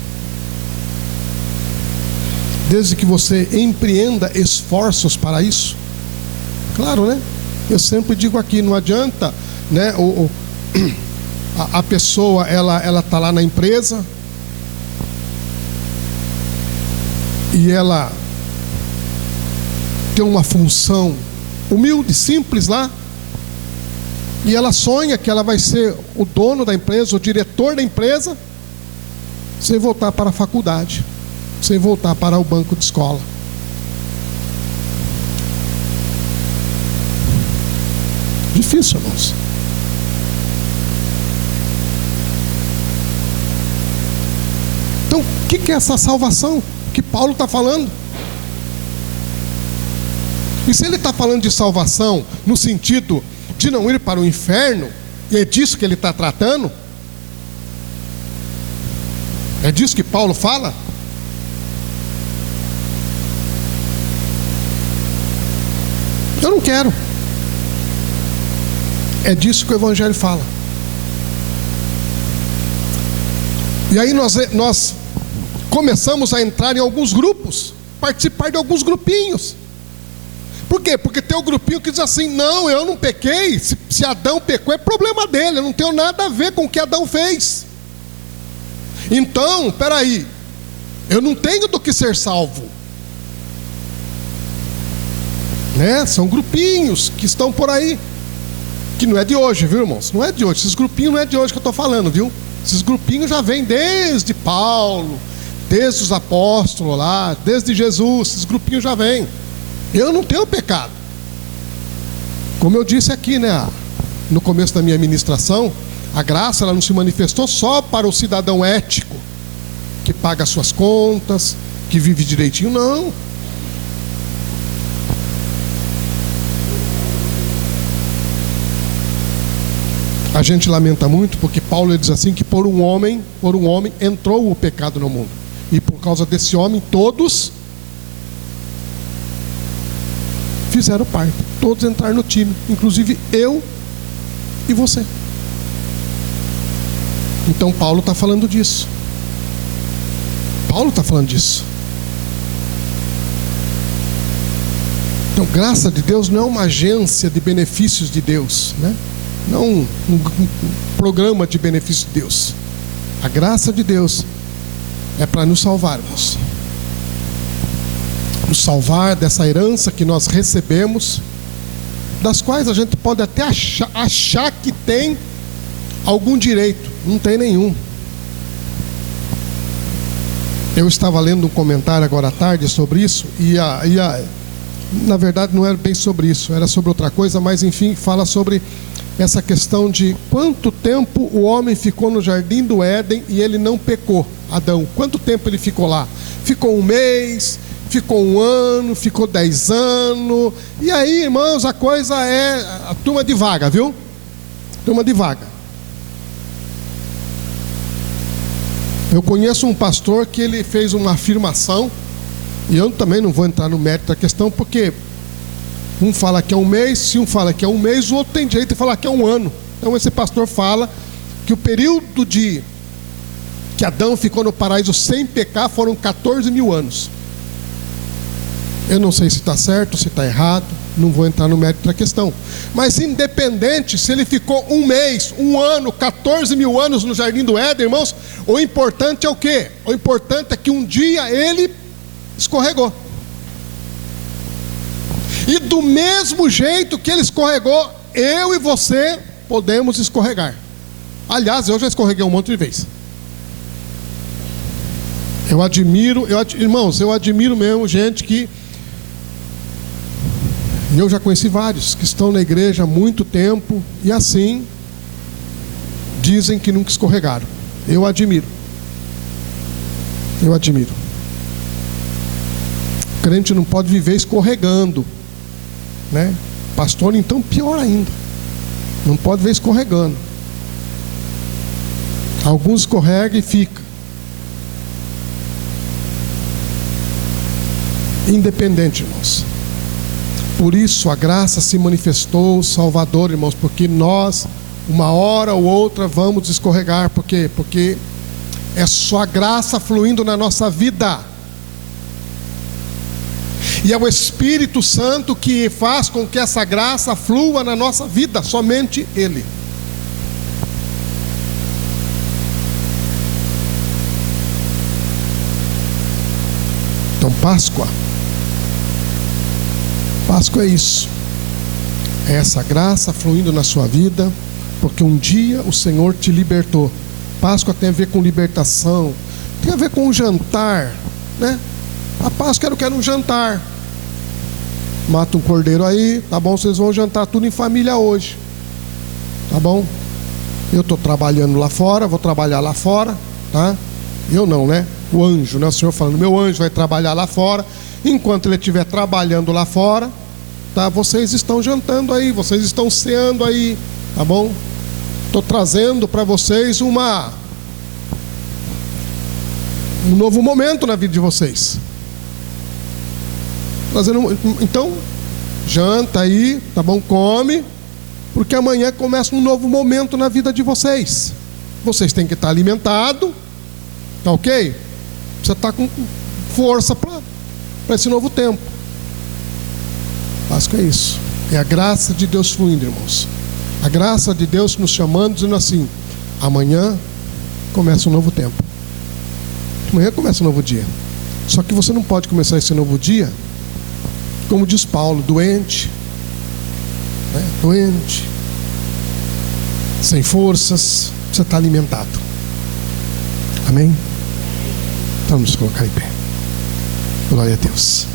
desde que você empreenda esforços para isso. Claro, né? Eu sempre digo aqui, não adianta, né? A pessoa, ela está lá na empresa e ela tem uma função humilde, simples lá, e ela sonha que ela vai ser o dono da empresa, o diretor da empresa, sem voltar para a faculdade, sem voltar para o banco de escola. Difícil, irmãos. Então, o que é essa salvação que Paulo está falando? E se ele está falando de salvação no sentido de não ir para o inferno, e é disso que ele está tratando? É disso que Paulo fala? Eu não quero. É disso que o Evangelho fala. E aí nós começamos a entrar em alguns grupos, participar de alguns grupinhos. Por quê? Porque tem um grupinho que diz assim: não, eu não pequei. Se Adão pecou, é problema dele, eu não tenho nada a ver com o que Adão fez. Então, peraí, eu não tenho do que ser salvo, né? São grupinhos que estão por aí, que não é de hoje, viu, irmãos? Não é de hoje, esses grupinhos não é de hoje que eu estou falando, viu? Esses grupinhos já vêm desde Paulo, desde os apóstolos lá, desde Jesus. Esses grupinhos já vêm. Eu não tenho pecado. Como eu disse aqui, né, no começo da minha ministração, a graça ela não se manifestou só para o cidadão ético, que paga as suas contas, que vive direitinho, não. A gente lamenta muito porque Paulo diz assim que por um homem entrou o pecado no mundo, e por causa desse homem todos fizeram parte, todos entraram no time, inclusive eu e você. Então Paulo está falando disso. Paulo está falando disso. Então, graça de Deus não é uma agência de benefícios de Deus, né? Não um programa de benefícios de Deus. A graça de Deus é para nos salvarmos, nos salvar dessa herança que nós recebemos, das quais a gente pode até achar que tem algum direito. Não tem nenhum. Eu estava lendo um comentário agora à tarde sobre isso, na verdade não era bem sobre isso, era sobre outra coisa, mas enfim, fala sobre essa questão de quanto tempo o homem ficou no jardim do Éden e ele não pecou. Adão, quanto tempo ele ficou lá? Ficou um mês, ficou 1 ano, ficou 10 anos. E aí, irmãos, a coisa é a turma de vaga, viu? Turma de vaga. Eu conheço um pastor que ele fez uma afirmação, e eu também não vou entrar no mérito da questão, porque um fala que é 1 mês, se um fala que é 1 mês, o outro tem direito de falar que é 1 ano. Então esse pastor fala que o período que Adão ficou no paraíso sem pecar foram 14 mil anos. Eu não sei se está certo, se está errado, não vou entrar no mérito da questão. Mas independente se ele ficou 1 mês, 1 ano, 14 mil anos no Jardim do Éden, irmãos, o importante é o quê? O importante é que um dia ele escorregou. E do mesmo jeito que ele escorregou, eu e você podemos escorregar. Aliás, eu já escorreguei um monte de vezes. Irmãos, eu admiro mesmo gente que... Eu já conheci vários que estão na igreja há muito tempo e assim dizem que nunca escorregaram. Eu admiro. O crente não pode viver escorregando, né? Pastor, então, pior ainda. Não pode viver escorregando. Alguns escorregam e fica. Independente, irmãos. Por isso a graça se manifestou, Salvador, irmãos, porque nós, uma hora ou outra, vamos escorregar. Por quê? Porque é só a graça fluindo na nossa vida. E é o Espírito Santo que faz com que essa graça flua na nossa vida, somente Ele. Então, Páscoa é isso. É essa graça fluindo na sua vida, porque um dia o Senhor te libertou. Páscoa tem a ver com libertação, tem a ver com um jantar, né? A Páscoa eu quero um jantar. Mata um cordeiro aí, tá bom? Vocês vão jantar tudo em família hoje, tá bom? Eu estou trabalhando lá fora, vou trabalhar lá fora, tá? Eu não, né? O anjo, né? O Senhor falando, meu anjo vai trabalhar lá fora. Enquanto ele estiver trabalhando lá fora, tá? Vocês estão jantando aí, vocês estão ceando aí, tá bom? Estou trazendo para vocês um novo momento na vida de vocês. Então, janta aí, tá bom? Come, porque amanhã começa um novo momento na vida de vocês. Vocês têm que estar alimentados, tá ok? Você está com força para esse novo tempo. Páscoa é isso. É a graça de Deus fluindo, irmãos. A graça de Deus nos chamando, dizendo assim: amanhã começa um novo tempo. Amanhã começa um novo dia. Só que você não pode começar esse novo dia, como diz Paulo, doente, né? Doente, sem forças. Você está alimentado. Amém? Então vamos colocar em pé. Glória a Deus.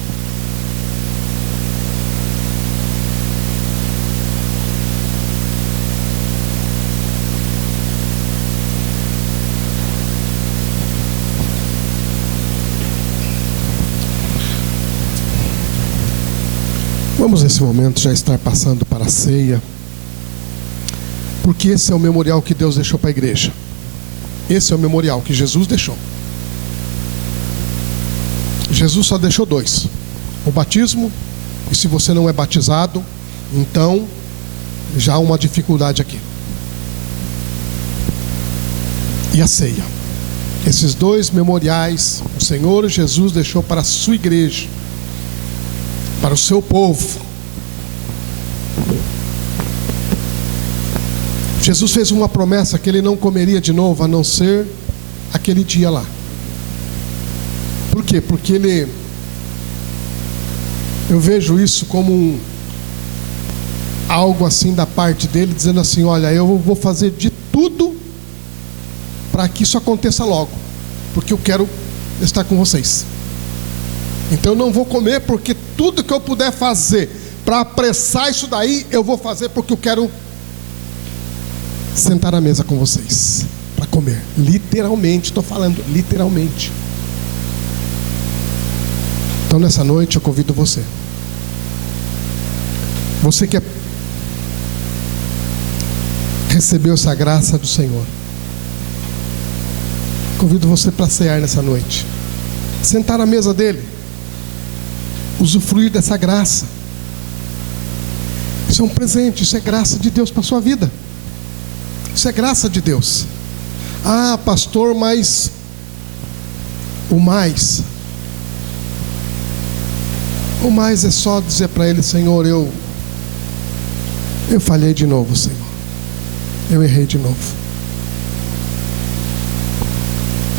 Vamos nesse momento já estar passando para a ceia, porque esse é o memorial que Deus deixou para a igreja. Esse é o memorial que Jesus deixou. Jesus só deixou 2: o batismo, e se você não é batizado, então já há uma dificuldade aqui. E a ceia. Esses 2 memoriais o Senhor Jesus deixou para a sua igreja, para o seu povo. Jesus fez uma promessa que ele não comeria de novo, a não ser aquele dia lá. Por quê? Porque eu vejo isso como algo assim da parte dele, dizendo assim: olha, eu vou fazer de tudo para que isso aconteça logo, porque eu quero estar com vocês. Então eu não vou comer, porque tudo que eu puder fazer para apressar isso daí, eu vou fazer, porque eu quero sentar à mesa com vocês para comer. Literalmente, estou falando literalmente. Então nessa noite eu convido você. Você que recebeu essa graça do Senhor. Convido você para cear nessa noite. Sentar à mesa dele. Usufruir dessa graça. Isso é um presente, isso é graça de Deus para a sua vida. Isso é graça de Deus. Ah, pastor, mas o mais é só dizer para ele: Senhor, eu falhei de novo, Senhor. Eu errei de novo.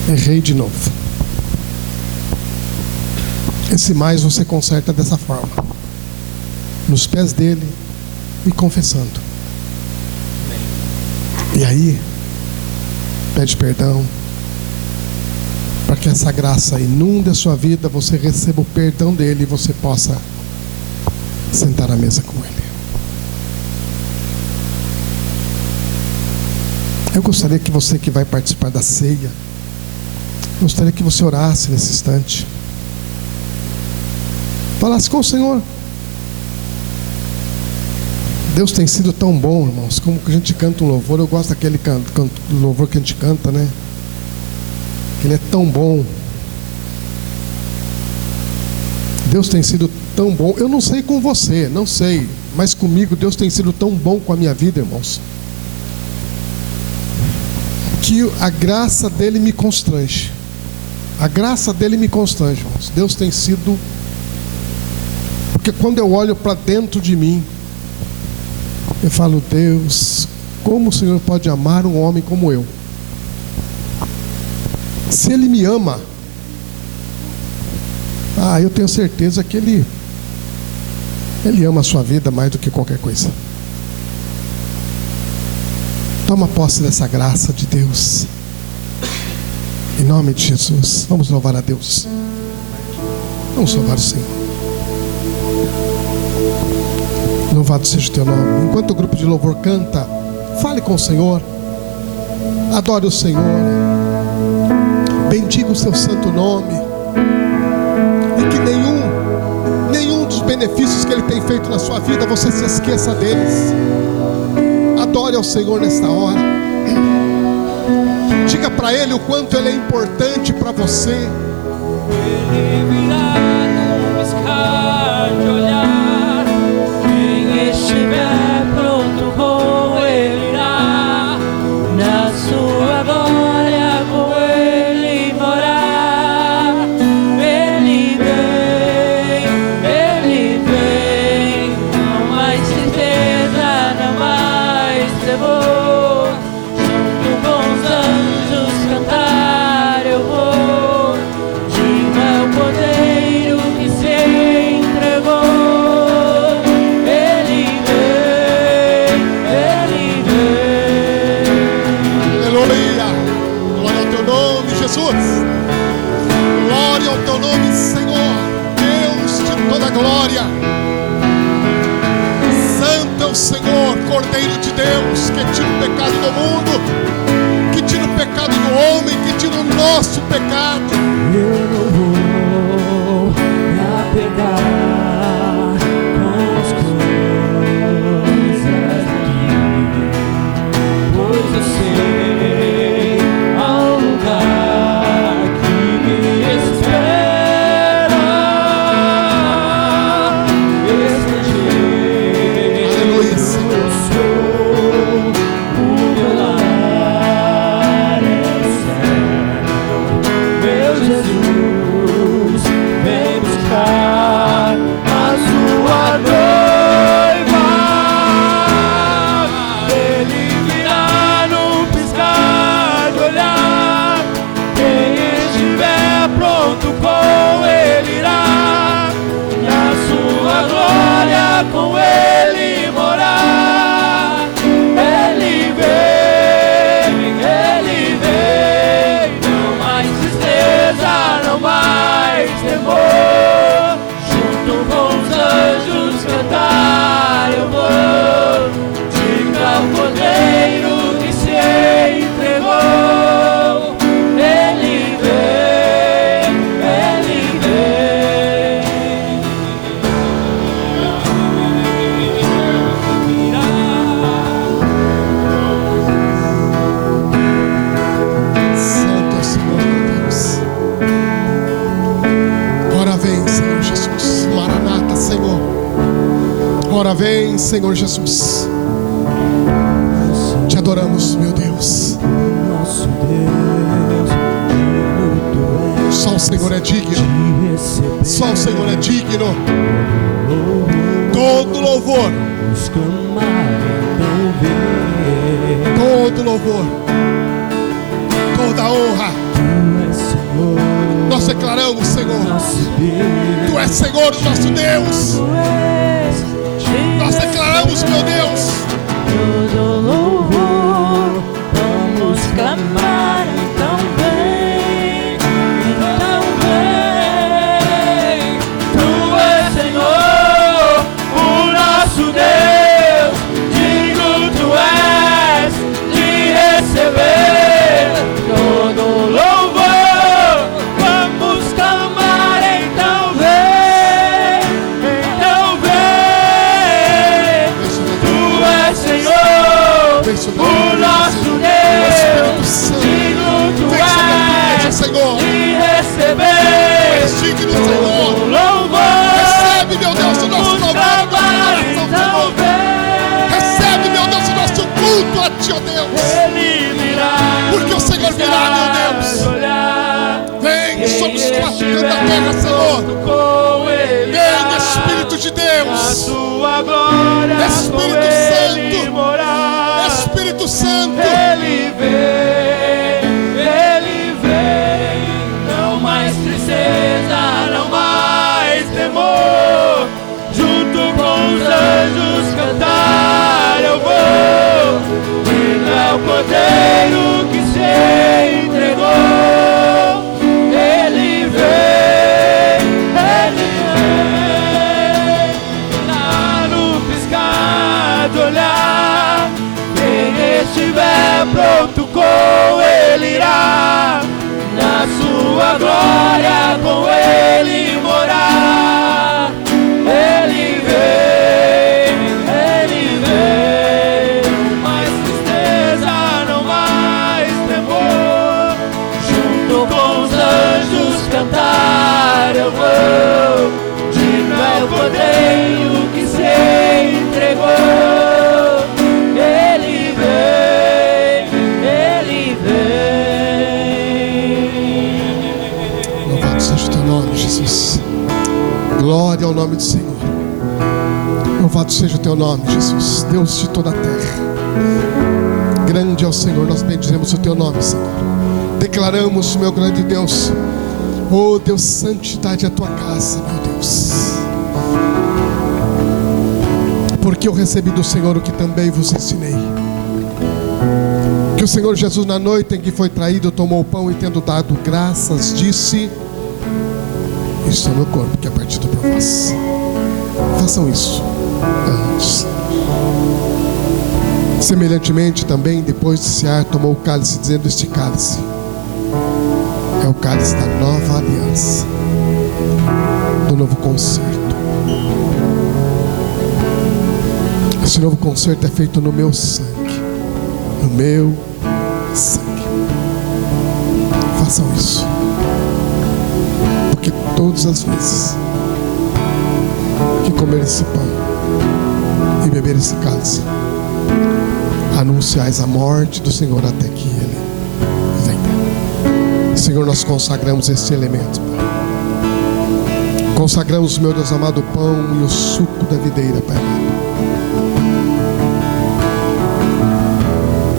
Errei de novo. Esse mais você conserta dessa forma, nos pés dele e confessando. E aí pede perdão, para que essa graça inunde a sua vida, você receba o perdão dele e você possa sentar à mesa com ele. Eu gostaria que você que vai participar da ceia, gostaria que você orasse nesse instante, falasse com o Senhor. Deus tem sido tão bom, irmãos, como que a gente canta um louvor. Eu gosto daquele louvor que a gente canta, né? Ele é tão bom. Deus tem sido tão bom. Eu não sei com você, não sei, mas comigo Deus tem sido tão bom com a minha vida, irmãos, que a graça dele me constrange. A graça dele me constrange, irmãos. Deus tem sido, porque quando eu olho para dentro de mim, eu falo: Deus, como o Senhor pode amar um homem como eu? Se Ele me ama, eu tenho certeza que Ele ama a sua vida mais do que qualquer coisa. Toma posse dessa graça de Deus, em nome de Jesus. Vamos louvar a Deus. Vamos louvar o Senhor. Louvado seja o teu nome. Enquanto o grupo de louvor canta, fale com o Senhor, adore o Senhor, bendiga o seu santo nome, e que nenhum dos benefícios que Ele tem feito na sua vida você se esqueça deles. Adore ao Senhor nesta hora. Diga para Ele o quanto Ele é importante para você. Ele virá num piscar de olhar. Quem estiver pronto com Ele irá. Na sua glória com Ele morar. Ele vem, não mais tristeza, não mais temor. Junto com os anjos cantar eu vou. Diga o Cordeiro que se entregou. Ele vem. Aleluia. Glória ao teu nome, Jesus. Glória ao teu nome, Senhor, Deus de toda glória. Santo é o Senhor, Cordeiro de Deus, que tira o pecado do mundo, que tira o pecado do homem, que tira o nosso pecado. Eu não vou me apegar com as coisas aqui, pois eu sei há um lugar que me espera. Estrangeiro Aleluia, Senhor. eu sou, o meu lar é o céu. Meu Jesus, vem buscar a sua noiva. Ele virá num piscar de olhar. Quem estiver pronto com Ele irá. Na sua glória com Ele morar. Ele vem, não mais tristeza, não mais temor. Junto com os anjos cantar eu vou. Diga ao Cordeiro que se entregou. Ele vem, Agora vem, Senhor Jesus. Te adoramos, meu Deus. Só o Senhor é digno. Só o Senhor é digno. Todo louvor, todo louvor, toda honra, nós declaramos, Senhor, Tu és Senhor, o nosso Deus. Nós declaramos, meu Deus, todo louvor, vamos clamar, então vem, então vem. Tu és Senhor, o nosso Deus, digno Tu és de receber todo louvor, vamos clamar, então vem, então vem. Tu és Senhor, o nosso Deus, digno Tu és Senhor. de receber Digno, Senhor. todo louvor. Recebe, meu Deus, o nosso louvor, Então vem, recebe, meu Deus, o nosso culto a Ti, ó Deus. Ele virá, Porque o Senhor virá, meu Deus. olhar, Vem sobre os quatro cantos da terra, Senhor. com Ele, Vem, Espírito de a Deus. Sua glória, Espírito com Ele Santo. morar. Espírito Santo. Ele vem, não mais tristeza, não mais temor. Junto com os anjos cantar eu vou. Ele é o Cordeiro que se entregou. Ele vem, lá no piscar do olhar. Quem estiver pronto com Ele irá, na sua glória com Ele morar. Ele vem, não mais tristeza, não mais temor. Junto com os anjos cantar eu vou. Digno é o Cordeiro que se entregou. Ele vem. Louvado seja o Teu nome, Jesus. Glória ao nome do Senhor. Louvado seja o Teu nome, Jesus, Deus de toda a terra. Grande é o Senhor, nós bendizemos o Teu nome, Senhor. Declaramos, meu grande Deus, oh Deus, santidade é a Tua casa, meu Deus. Porque eu recebi do Senhor o que também vos ensinei. Que o Senhor Jesus, na noite em que foi traído, tomou o pão e, tendo dado graças, disse: isso é meu corpo que é partido por vós. Façam isso antes. Semelhantemente também, depois de cear, tomou o cálice, dizendo: este cálice é o cálice da nova aliança, do novo concerto. Esse novo concerto é feito no meu sangue, no meu sangue. Façam isso, porque todas as vezes que comer esse pão e beber esse cálice, anunciais a morte do Senhor até que Ele venha. Senhor, nós consagramos este elemento, Pai. Consagramos, meu Deus amado, o pão e o suco da videira, Pai amado.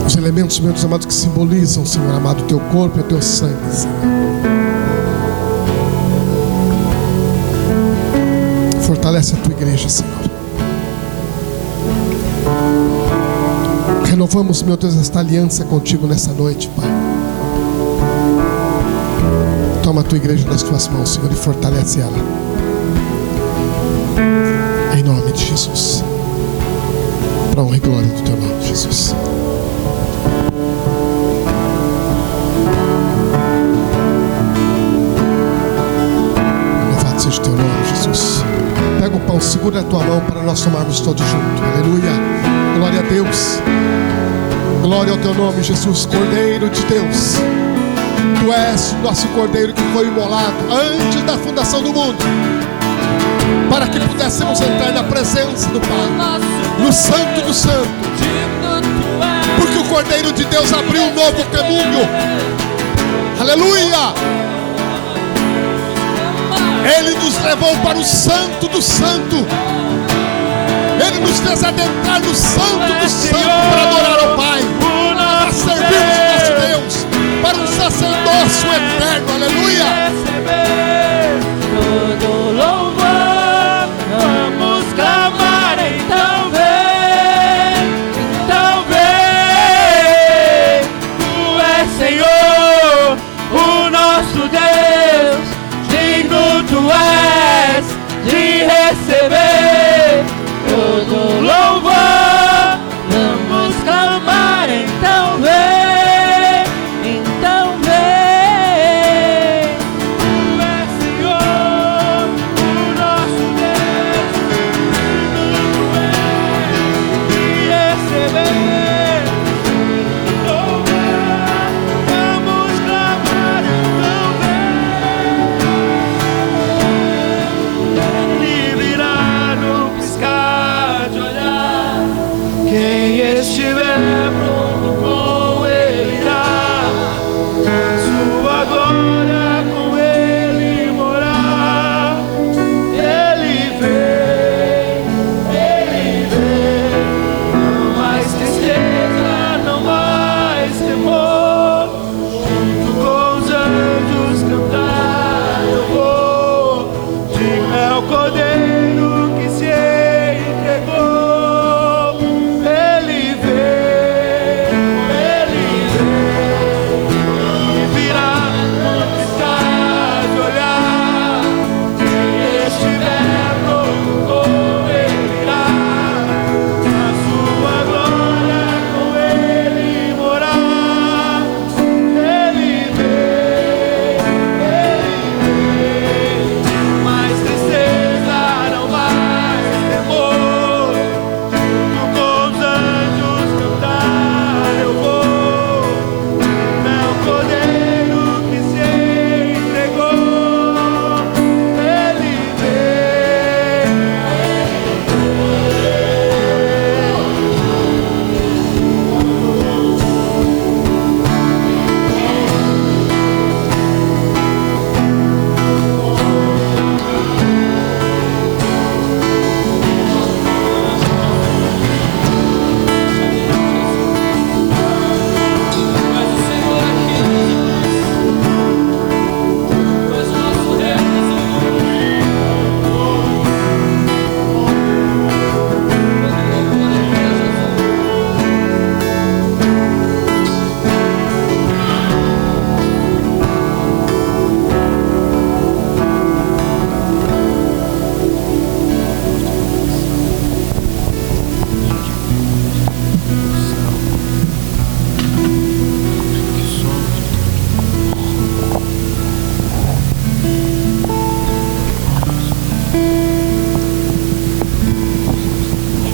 Os elementos, meu Deus amado, que simbolizam, Senhor amado, o Teu corpo e o Teu sangue, Senhor. Fortalece a Tua igreja, Senhor. Renovamos, meu Deus, esta aliança contigo nessa noite, Pai. Toma a Tua igreja nas Tuas mãos, Senhor, e fortalece ela. Em nome de Jesus. Para a honra e glória do Teu nome, Jesus. Louvado seja o Teu nome, Jesus. Pega o pão, segura a Tua mão para nós tomarmos todos juntos. Aleluia. Glória a Deus. Glória ao Teu nome, Jesus, Cordeiro de Deus. Tu és o nosso Cordeiro que foi imolado antes da fundação do mundo. para que pudéssemos entrar na presença do Pai, no Santo do Santo, porque o Cordeiro de Deus abriu um novo caminho. Aleluia! Ele nos levou para o Santo do Santo. Ele nos fez adentrar no Santo do Santo para adorar ao Pai, para servirmos o nosso Deus, para um sacerdócio eterno. Aleluia! Todo louvor, vamos clamar, então vem, Tu és Senhor, o nosso Deus, digno Tu és de receber todo louvor, vamos clamar, então vem.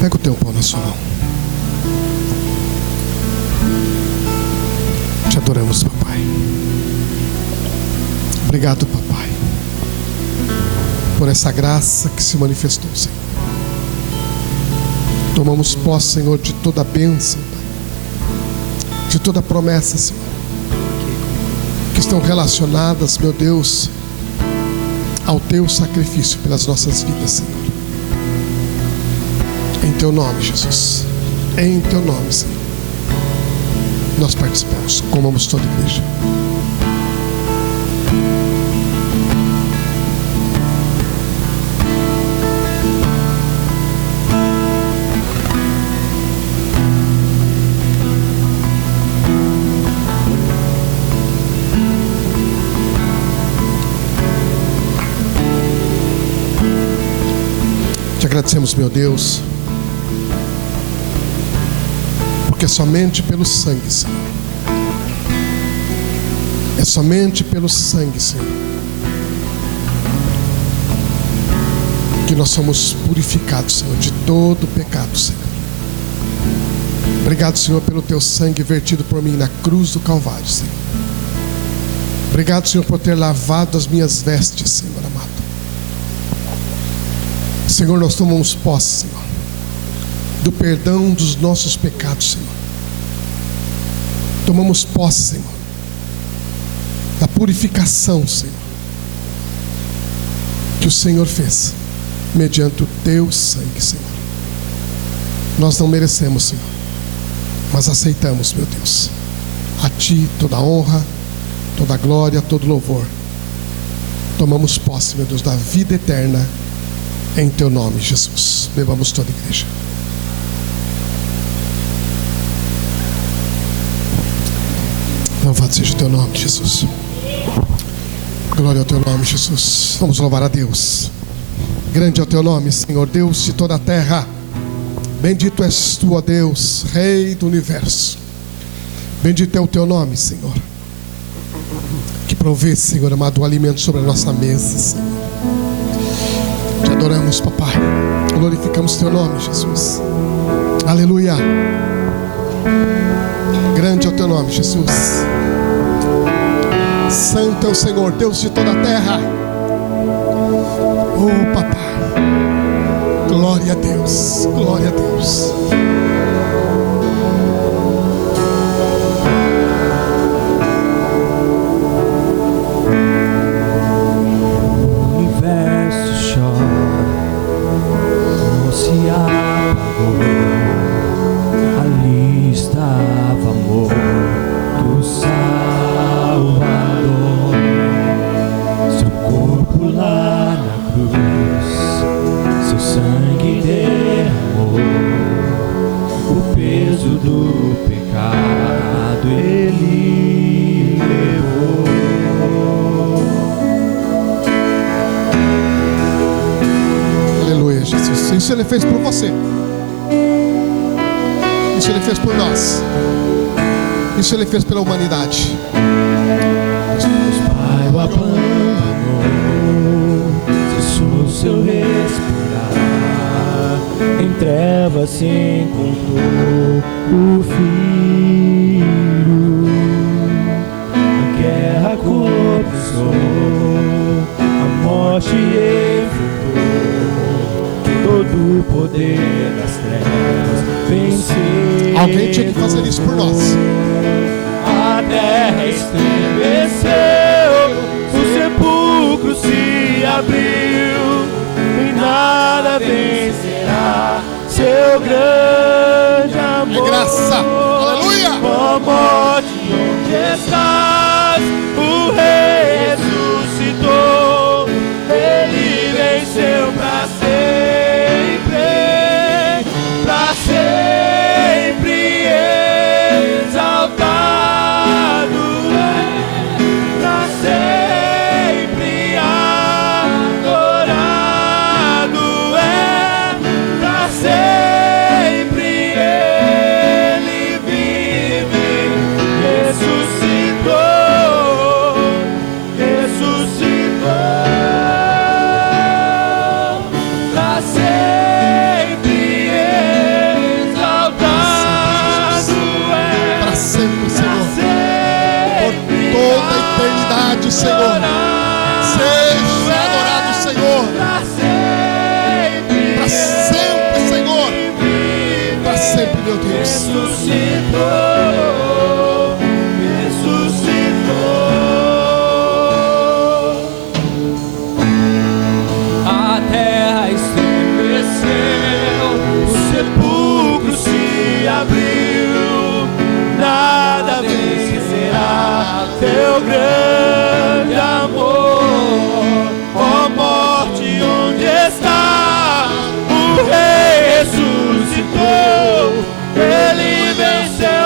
Pega o teu pão na sua mão. Te adoramos, papai. Obrigado, papai, por essa graça que se manifestou, Senhor. Tomamos posse, Senhor, de toda a bênção, de toda a promessa, Senhor, que estão relacionadas, meu Deus, ao teu sacrifício pelas nossas vidas, Senhor. Em teu nome, Jesus. Em teu nome, Senhor. Nós participamos. Comamos toda a igreja. Te agradecemos, meu Deus, porque é somente pelo sangue, Senhor. É somente pelo sangue, Senhor, que nós somos purificados, Senhor, de todo pecado, Senhor. Obrigado, Senhor, pelo teu sangue vertido por mim na cruz do Calvário, Senhor. Obrigado, Senhor, por ter lavado as minhas vestes, Senhor amado. Senhor, nós tomamos posse, Senhor, do perdão dos nossos pecados, Senhor. Tomamos posse, Senhor, da purificação, Senhor, que o Senhor fez mediante o teu sangue, Senhor. Nós não merecemos, Senhor, mas aceitamos, meu Deus. A Ti toda a honra, toda a glória, todo louvor. Tomamos posse, meu Deus, da vida eterna em Teu nome, Jesus. Bebamos toda a igreja. Louvado seja o Teu nome, Jesus. Glória ao Teu nome, Jesus. Vamos louvar a Deus. Grande é o Teu nome, Senhor, Deus de toda a terra. Bendito és Tu, ó Deus, Rei do universo. Bendito é o Teu nome, Senhor, que provê, Senhor amado, o alimento sobre a nossa mesa, Senhor. Te adoramos, papai. Glorificamos Teu nome, Jesus. Aleluia. Grande é o Teu nome, Jesus. Santo é o Senhor, Deus de toda a terra. Oh, papai. Glória a Deus. Glória a Deus. O universo chora, não se apagou. Ali estava amor do Salvador. Seu corpo lá na cruz, seu sangue derramou. O peso do pecado ele levou. Aleluia, Jesus. Isso Ele fez por você. Isso Ele fez por nós. Isso Ele fez pela humanidade. Pai o abandonou, cessou seu respirar. Em trevas se encontrou o Filho. A guerra começou, a morte enfrentou. Todo o poder das trevas venceu. Alguém tinha que fazer isso por nós. A terra estremeceu, o sepulcro se abriu, e nada vencerá seu grande amor. É graça. Aleluia. Ó morte, onde estás? O Rei ressuscitou, Ele venceu pra sempre, pra sempre exaltado. Senhor, seja adorado, Senhor, para sempre, Senhor, para sempre, meu Deus. Ressuscitou, ressuscitou. A terra estremeceu, o sepulcro se abriu, nada vencerá teu grande amor. Ó morte, onde está? O Rei ressuscitou, Ele venceu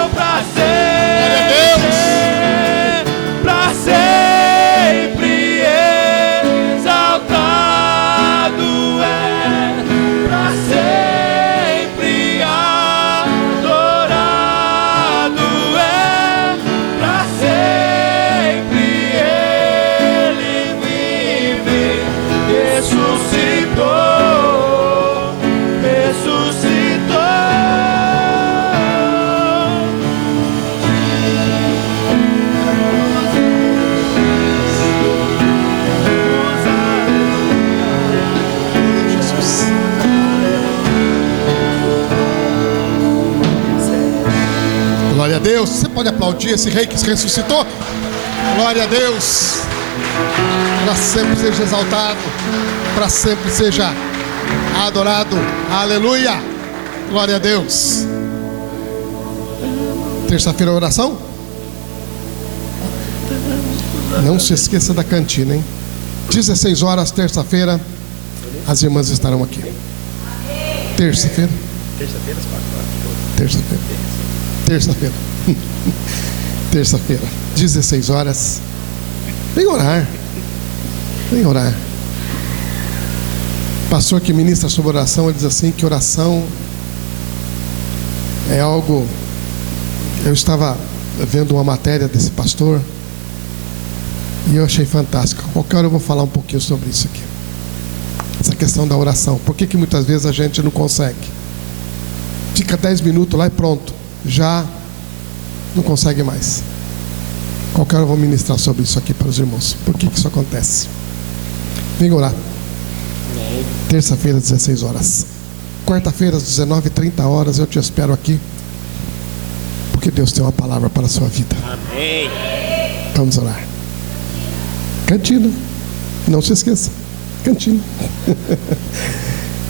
a Deus. Você pode aplaudir esse rei que se ressuscitou? Glória a Deus. Para sempre seja exaltado, para sempre seja adorado. Aleluia. Glória a Deus. Terça-feira, oração? Não se esqueça da cantina, hein? 16 horas, terça-feira, as irmãs estarão aqui. Terça-feira? Terça-feira. Terça-feira. Terça-feira, 16 horas. Vem orar. Vem orar. Pastor que ministra sobre oração, ele diz assim, que oração é algo... Eu estava vendo uma matéria desse pastor e eu achei fantástico. Qualquer hora eu vou falar um pouquinho sobre isso aqui. Essa questão da oração. Por que muitas vezes a gente não consegue? Fica 10 minutos lá e pronto. Já não consegue mais. Qualquer hora eu vou ministrar sobre isso aqui para os irmãos. Por que isso acontece? Vem orar. Terça-feira, 16 horas. Quarta-feira, às 19h30 eu te espero aqui. Porque Deus tem uma palavra para a sua vida. Amém. Vamos orar. Cantina. Não se esqueça. Cantina.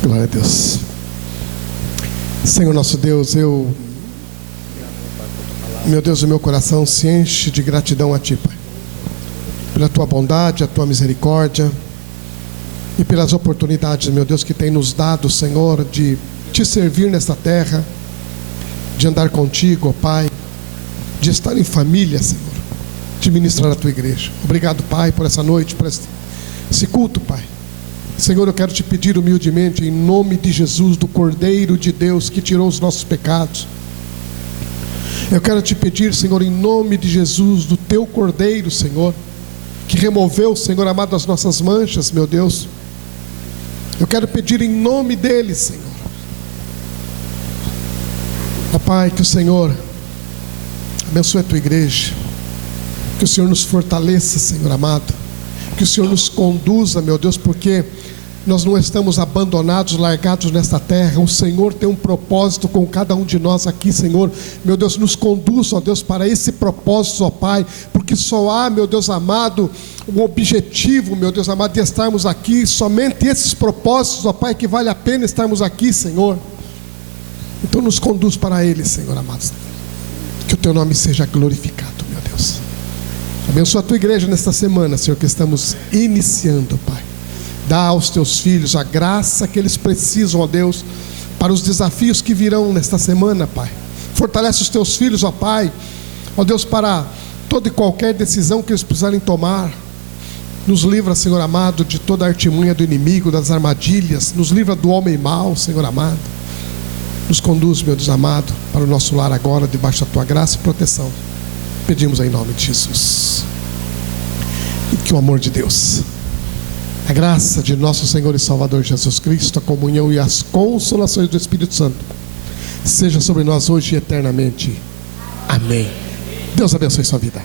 Glória a Deus. Senhor nosso Deus, meu Deus, o meu coração se enche de gratidão a Ti, Pai, pela Tua bondade, a Tua misericórdia e pelas oportunidades, meu Deus, que tem nos dado, Senhor, de Te servir nesta terra, de andar contigo, ó Pai, de estar em família, Senhor, de ministrar a Tua igreja. Obrigado, Pai, por essa noite, por esse culto, Pai. Senhor, eu quero Te pedir humildemente, em nome de Jesus, do Cordeiro de Deus que tirou os nossos pecados. Eu quero Te pedir, Senhor, em nome de Jesus, do Teu Cordeiro, Senhor, que removeu, Senhor amado, as nossas manchas, meu Deus. Eu quero pedir em nome dele, Senhor. Ó Pai, que o Senhor abençoe a Tua igreja, que o Senhor nos fortaleça, Senhor amado, que o Senhor nos conduza, meu Deus, porque nós não estamos abandonados, largados nesta terra. O Senhor tem um propósito com cada um de nós aqui, Senhor. Meu Deus, nos conduz, ó Deus, para esse propósito, ó Pai, porque só há, meu Deus amado, um objetivo, meu Deus amado, de estarmos aqui, somente esses propósitos, ó Pai, que vale a pena estarmos aqui, Senhor. Então nos conduz para Ele, Senhor amado, que o Teu nome seja glorificado, meu Deus. Abençoa a Tua igreja nesta semana, Senhor, que estamos iniciando, Pai. Dá aos Teus filhos a graça que eles precisam, ó Deus, para os desafios que virão nesta semana, Pai. Fortalece os Teus filhos, ó Pai, ó Deus, para toda e qualquer decisão que eles precisarem tomar. Nos livra, Senhor amado, de toda a artimanha do inimigo, das armadilhas. Nos livra do homem mau, Senhor amado. Nos conduz, meu Deus amado, para o nosso lar agora, debaixo da Tua graça e proteção. Pedimos em nome de Jesus. E que o amor de Deus, a graça de nosso Senhor e Salvador Jesus Cristo, a comunhão e as consolações do Espírito Santo seja sobre nós hoje e eternamente. Amém. Deus abençoe sua vida.